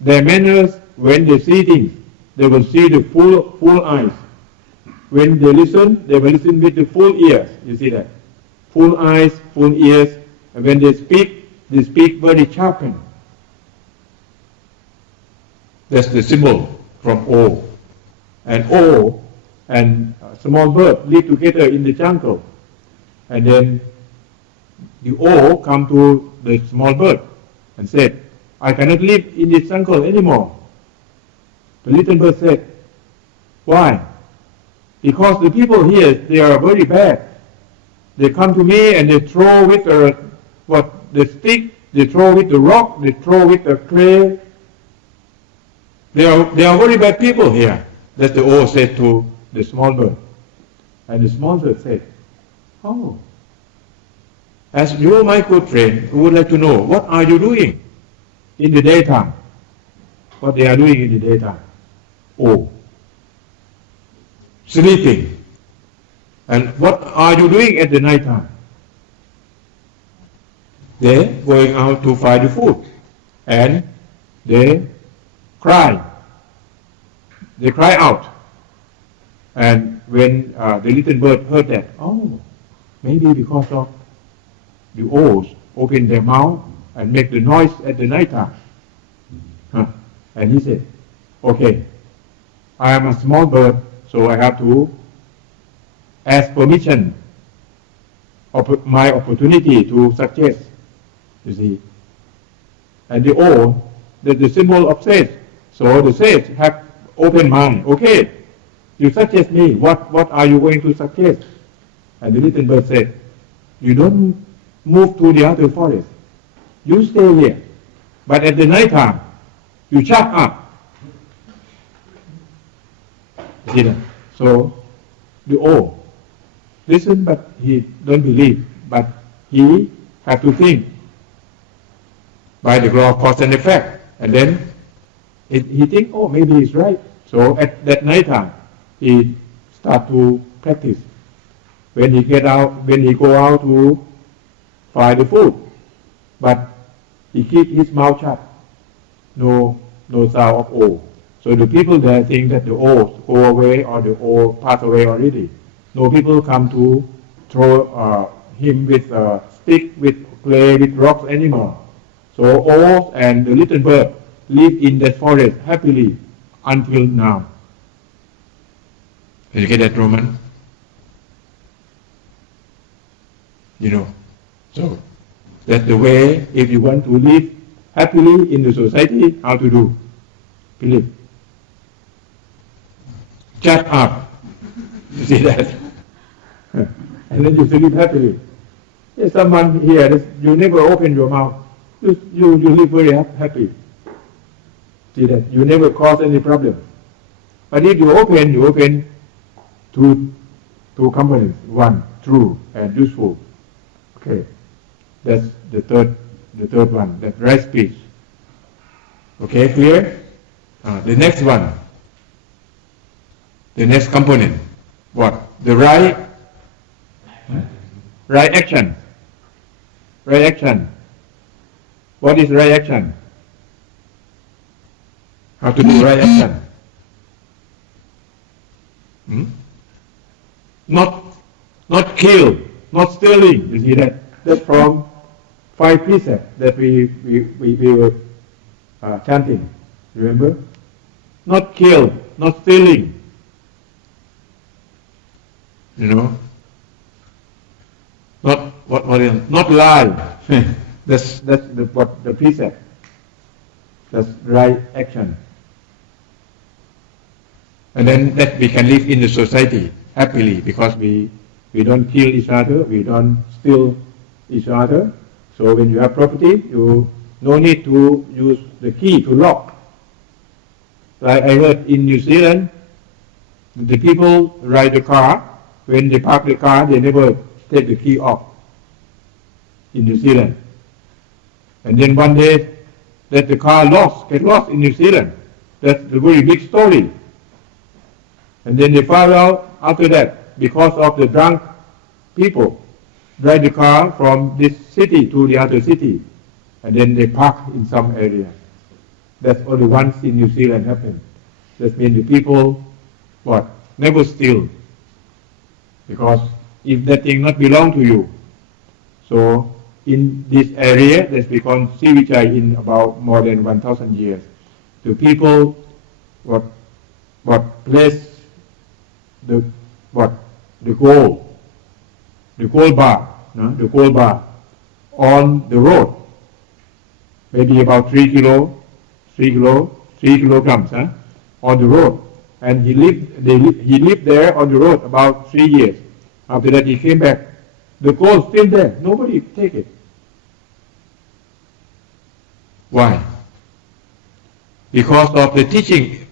their manners when they see things, they will see the full eyes. When they listen, they will listen with the full ears. You see that? Full eyes, full ears. And when they speak very sharpened. That's the symbol from O. And O and small bird live together in the jungle. And then the O come to the small bird and said, I cannot live in this jungle anymore. The little bird said, why? Because the people here, they are very bad. They come to me and they throw with the stick, they throw with the rock, they throw with the clay. They are very bad people here. That's the O said to the small bird. And the small bird said, oh, as you, my good friend, who would like to know, what are you doing in the daytime? What they are doing in the daytime? Oh, sleeping. And what are you doing at the night time? They going out to find the food. And they cry. They cry out. And when the little bird heard that, oh, maybe because of the owls open their mouth and make the noise at the night time. And he said, okay, I am a small bird, so I have to ask permission of my opportunity to suggest, you see. And the O, the symbol of sage. So the sage have open mind. Okay, you suggest me, what are you going to suggest? And the little bird said, you don't move to the other forest. You stay here. But at the night time, you shut up. See that? So the O listen, but he don't believe. But he have to think by the law of cause and effect. And then he think, oh, maybe he's right. So at that night time, he start to practice. When he go out to find the food, but he keep his mouth shut. No sound of O. So the people there think that the O go away or the O pass away already. No people come to throw him with a stick, with clay, with rocks anymore. So O and the little bird live in that forest happily until now. Did you get that, Roman? You know, so that's the way, if you want to live happily in the society, how to do? Believe. Shut up. You see that? And then you live happily. There's someone here, you never open your mouth. You live very happy. See that? You never cause any problem. But if you open two components. One, true and useful. Okay. That's the third one, that right speech. Okay, clear? The next one. The next component. What? The right action. Right action. What is right action? How to do right action? Not kill, not stealing. You see that? That's from 5 precepts that we were chanting. Remember? Not kill, not stealing. You know? Not what else? Not lie. That's the precept. That's right action. And then that we can live in the society happily because we don't kill each other, we don't steal each other. So when you have property, you no need to use the key to lock. Like I heard in New Zealand, the people ride the car, when they park the car, they never take the key off in New Zealand. And then one day, that the car get lost in New Zealand. That's a very big story. And then they found out after that, because of the drunk people, drive the car from this city to the other city, and then they park in some area. That's only once in New Zealand happened. That means the people, never steal. Because if that thing not belong to you, so in this area that's become Sivichai in about more than 1,000 years, the people place the gold bar, the gold bar on the road, maybe about 3 kilograms on the road, and he lived there on the road about 3 years. After that he came back, the gold still there, nobody take it. Why? Because of the teaching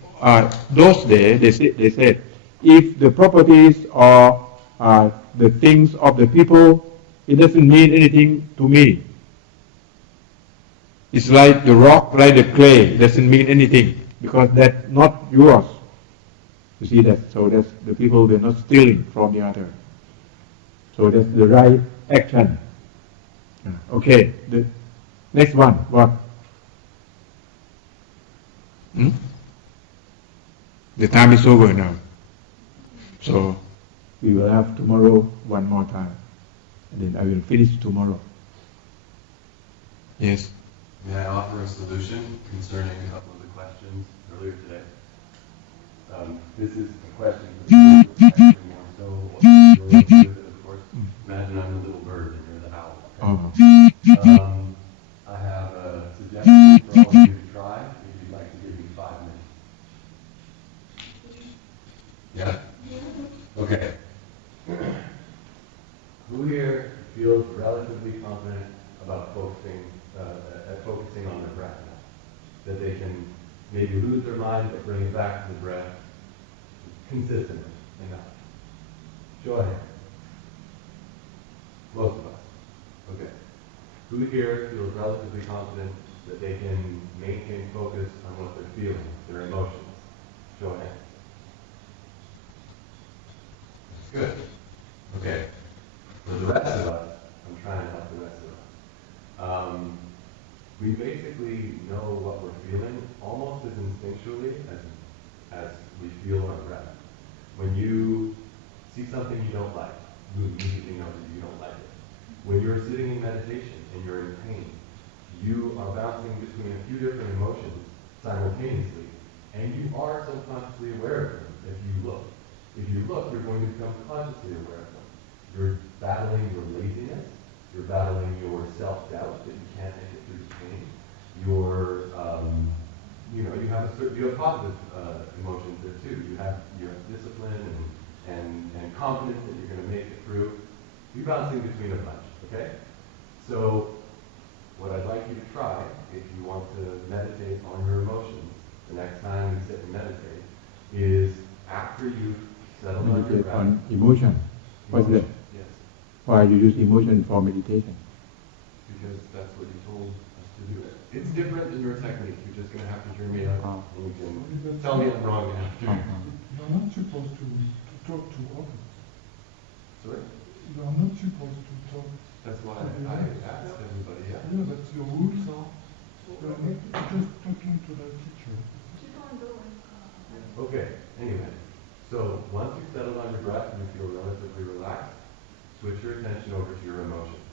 those days, they said, if the properties or the things of the people, it doesn't mean anything to me. It's like the rock, like the clay, doesn't mean anything because that's not yours. You see that? So that's the people were not stealing from the other. So that's the right action. Okay, the next one, what? The time is over now. So we will have tomorrow one more time. And then I will finish tomorrow. Yes? May I offer a solution concerning a couple of the questions earlier today? This is a question actually more so what you're with it, of course. Imagine I'm the little bird and you're the owl. Okay? I have a suggestion for all of you to try if you'd like to give me 5 minutes. Yeah? Okay. Who here feels relatively confident about focusing on their breath now? That they can maybe lose their mind but bring it back to the breath consistently enough? Show of hands. Most of us. Okay. Who here feels relatively confident that they can maintain focus on what they're feeling, their emotions? Show of hands. Good. Okay. For the rest of us, I'm trying to help the rest of us. We basically know what we're feeling almost as instinctually as we feel our breath. When you see something you don't like, you immediately know that you don't like it. When you're sitting in meditation and you're in pain, you are bouncing between a few different emotions simultaneously, and you are subconsciously aware of them if you look. If you look, you're going to become consciously aware of them. You're battling your laziness. You're battling your self-doubt that you can't make it through pain. You have positive emotions there too. You have discipline and confidence that you're going to make it through. You're bouncing between a bunch, okay? So what I'd like you to try, if you want to meditate on your emotions, the next time you sit and meditate, is after you've settled on your breath. On emotion. What's that? Yes. Why you use emotion for meditation? Because that's what you told us to do. It's different than your technique. You're just going to have to hear me out. And you can tell me I'm wrong after. You're not supposed to talk to others. Sorry? You are not supposed to talk. That's why I asked everybody, yeah. Yeah, but your rules are, you are not just talking to the teacher. Okay, anyway. So once you've settled on your breath and you feel relatively relaxed, switch your attention over to your emotions.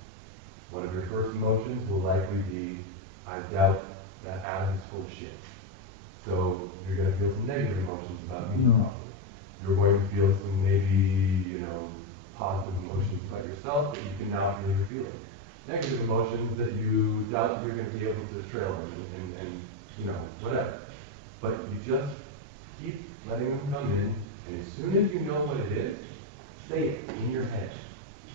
One of your first emotions will likely be, I doubt that Adam is full of shit. So you're going to feel some negative emotions about me probably. You're going to feel some maybe, positive emotions about yourself that you can now feel you're feeling. Negative emotions that you doubt you're going to be able to trail them and whatever. But you just keep letting them come in, and as soon as you know what it is, say it in your head.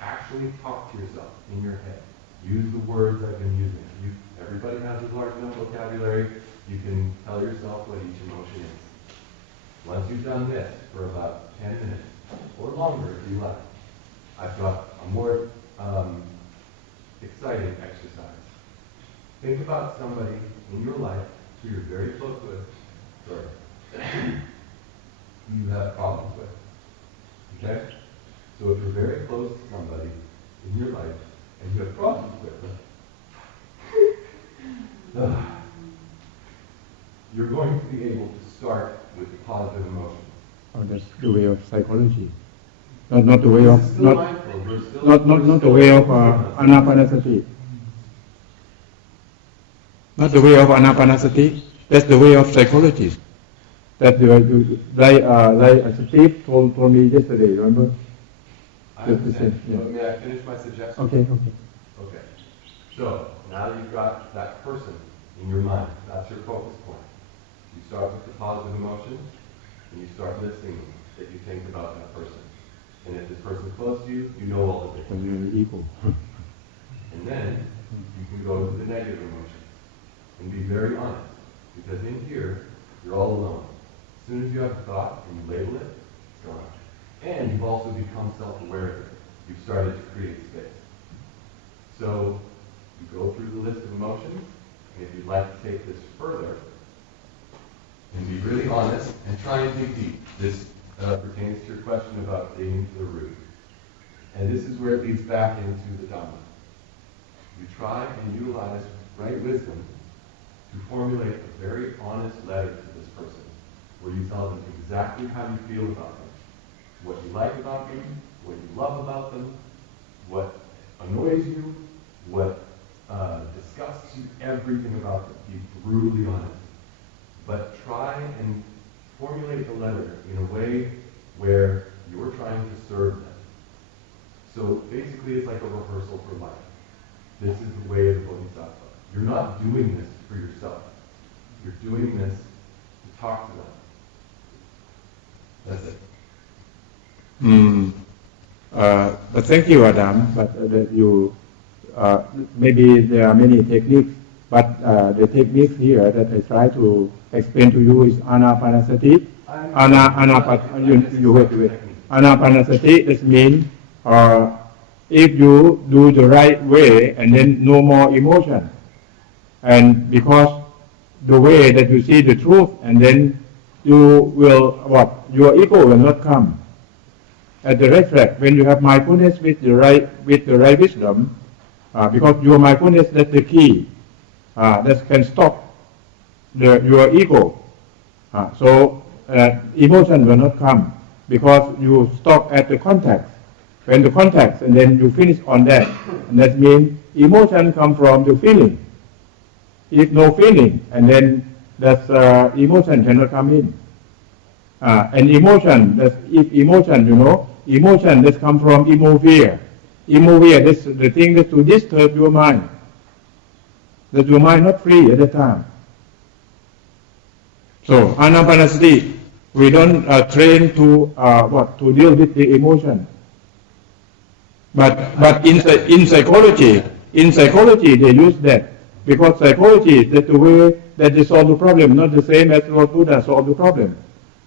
Actually talk to yourself in your head. Use the words I've been using. Everybody has a large enough vocabulary. You can tell yourself what each emotion is. Once you've done this for about 10 minutes, or longer if you like, I've got a more exciting exercise. Think about somebody in your life who you're very close with, or who you have problems with. Okay? So if you're very close to somebody in your life and you have problems with them, you're going to be able to start with the positive emotions. Oh, that's the way of psychology. Not the way of Still not mindful. We're still, not the way of anapanasati. Not the way of anapanasati. That's the way of psychology. That like Steve told me yesterday. Remember? I understand. Yeah. May I finish my suggestion? Okay. Okay. So now you've got that person in your mind. That's your focus point. You start with the positive emotions, and you start listing that you think about that person. And if this person's close to you, you know all the When things. you're equal. And then you can go to the negative emotions and be very honest. Because in here, you're all alone. As soon as you have a thought and you label it, it's gone. And you've also become self-aware of it. You've started to create space. So you go through the list of emotions, and if you'd like to take this further, and be really honest, and try and dig deep. This pertains to your question about digging to the root. And this is where it leads back into the Dhamma. You try and utilize right wisdom to formulate a very honest letter to this person, where you tell them exactly how you feel about them, what you like about them, what you love about them, what annoys you, what disgusts you, everything about them. Be brutally honest. But try and formulate the letter in a way where you're trying to serve them. So basically it's like a rehearsal for life. This is the way of the Bodhisattva. You're not doing this for yourself. You're doing this to talk to them. That's it. But thank you, Adam. But that you maybe there are many techniques, but the techniques here that I try to explain to you is anapanasati. You wait. Anapanasati. This means if you do the right way, and then no more emotion, and because the way that you see the truth, and then you will your ego will not come. At the right track, when you have mindfulness with the right wisdom, because your mindfulness, that's the key that can stop your ego. So emotion will not come because you stop at the contact. When the contact, and then you finish on that, and that means emotion comes from the feeling. If no feeling, and then that's emotion cannot come in. And emotion, if emotion, emotion that comes from emotion. Emotion, that's the thing that to disturb your mind. That your mind not free at the time. So anapanasati, we don't train to deal with the emotion. But in psychology they use that, because psychology is the way that they solve the problem, not the same as Lord Buddha solved the problem.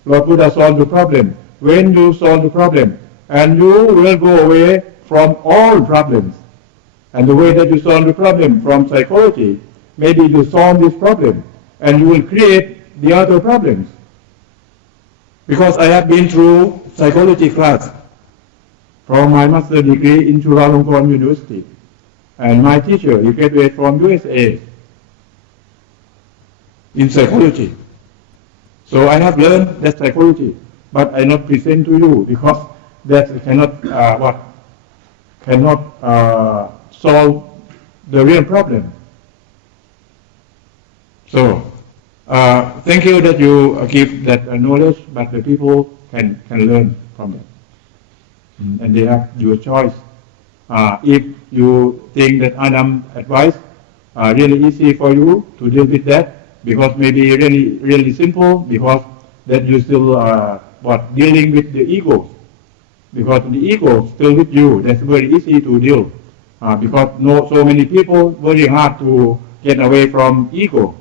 Lord Buddha solved the problem. When you solve the problem, and you will go away from all problems. And the way that you solve the problem from psychology, maybe you solve this problem, and you will create the other problems. Because I have been through psychology class from my master's degree in Chulalongkorn University. And my teacher, he graduated from USA in psychology. So I have learned that psychology, but I not present to you because that cannot solve the real problem. So thank you that you give that knowledge, but the people can learn from that. And they have your choice. If you think that Adam's advice really easy for you to deal with that, because maybe really simple, because that you still dealing with the ego, because the ego still with you. That's very easy to deal, because so many people very hard to get away from ego.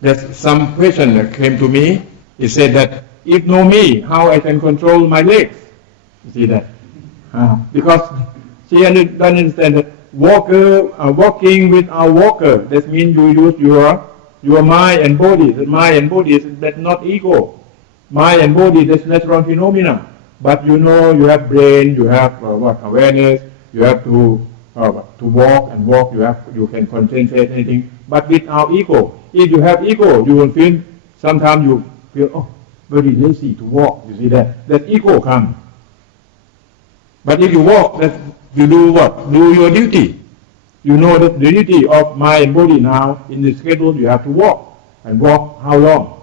There's some question that came to me. It said that if no me, how I can control my legs? You see that? Because she doesn't understand that walking with a walker, that means you use your mind and body. The mind and body that's not ego. Mind and body, that's natural phenomena. But you have brain, you have awareness, you have to walk and walk. You can concentrate anything. But without ego, if you have ego, you will feel sometimes you feel very lazy to walk. You see that ego comes. But if you walk, that you do what? Do your duty. You know that the duty of mind and body now in the schedule you have to walk. And walk how long?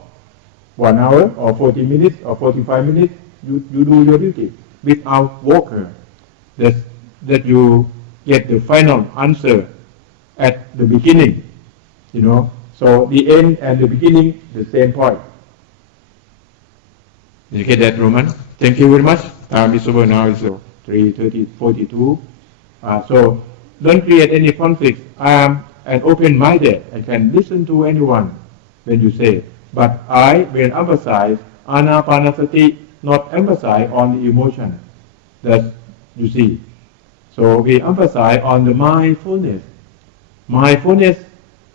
1 hour or 40 minutes or 45 minutes? You do your duty. Without walker, that you get the final answer at the beginning. So the end and the beginning, the same point. Did you get that, Roman? Thank you very much. It's over now. It's 3:42. So don't create any conflicts. I am an open-minded. I can listen to anyone when you say. But I will emphasize anapanasati, not emphasize on the emotion. That you see. So we emphasize on the mindfulness. Mindfulness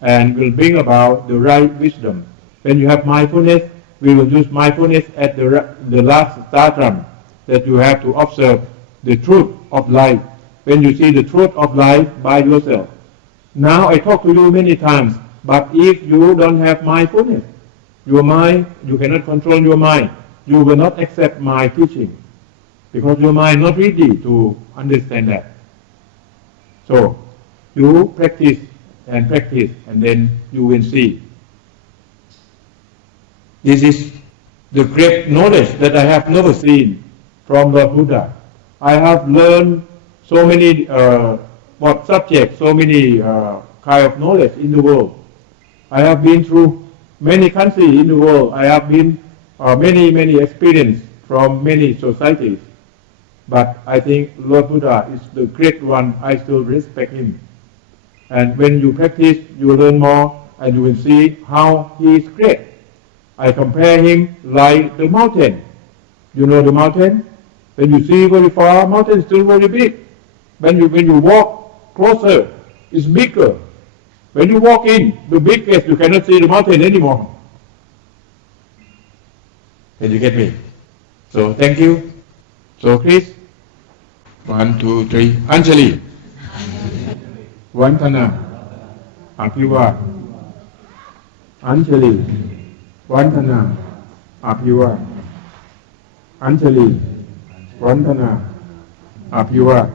and will bring about the right wisdom. When you have mindfulness, we will use mindfulness at the last stratum, that you have to observe the truth of life. When you see the truth of life by yourself. Now I talk to you many times, but if you don't have mindfulness, your mind, you cannot control your mind. You will not accept my teaching, because your mind not ready to understand that. So you practice, and then you will see. This is the great knowledge that I have never seen from Lord Buddha. I have learned so many subjects, so many kind of knowledge in the world. I have been through many countries in the world. I have been many experience from many societies. But I think Lord Buddha is the great one. I still respect him. And when you practice, you learn more, and you will see how he is great. I compare him like the mountain. You know the mountain? When you see very far, mountain is still very big. When you walk closer, it's bigger. When you walk in, the biggest, you cannot see the mountain anymore. Can you get me? So thank you. So Chris, 1, 2, 3. Anjali. Vantana. Apiwa. Anjali. Vantana. Apiwa. Anjali. Vantana. Apiwa.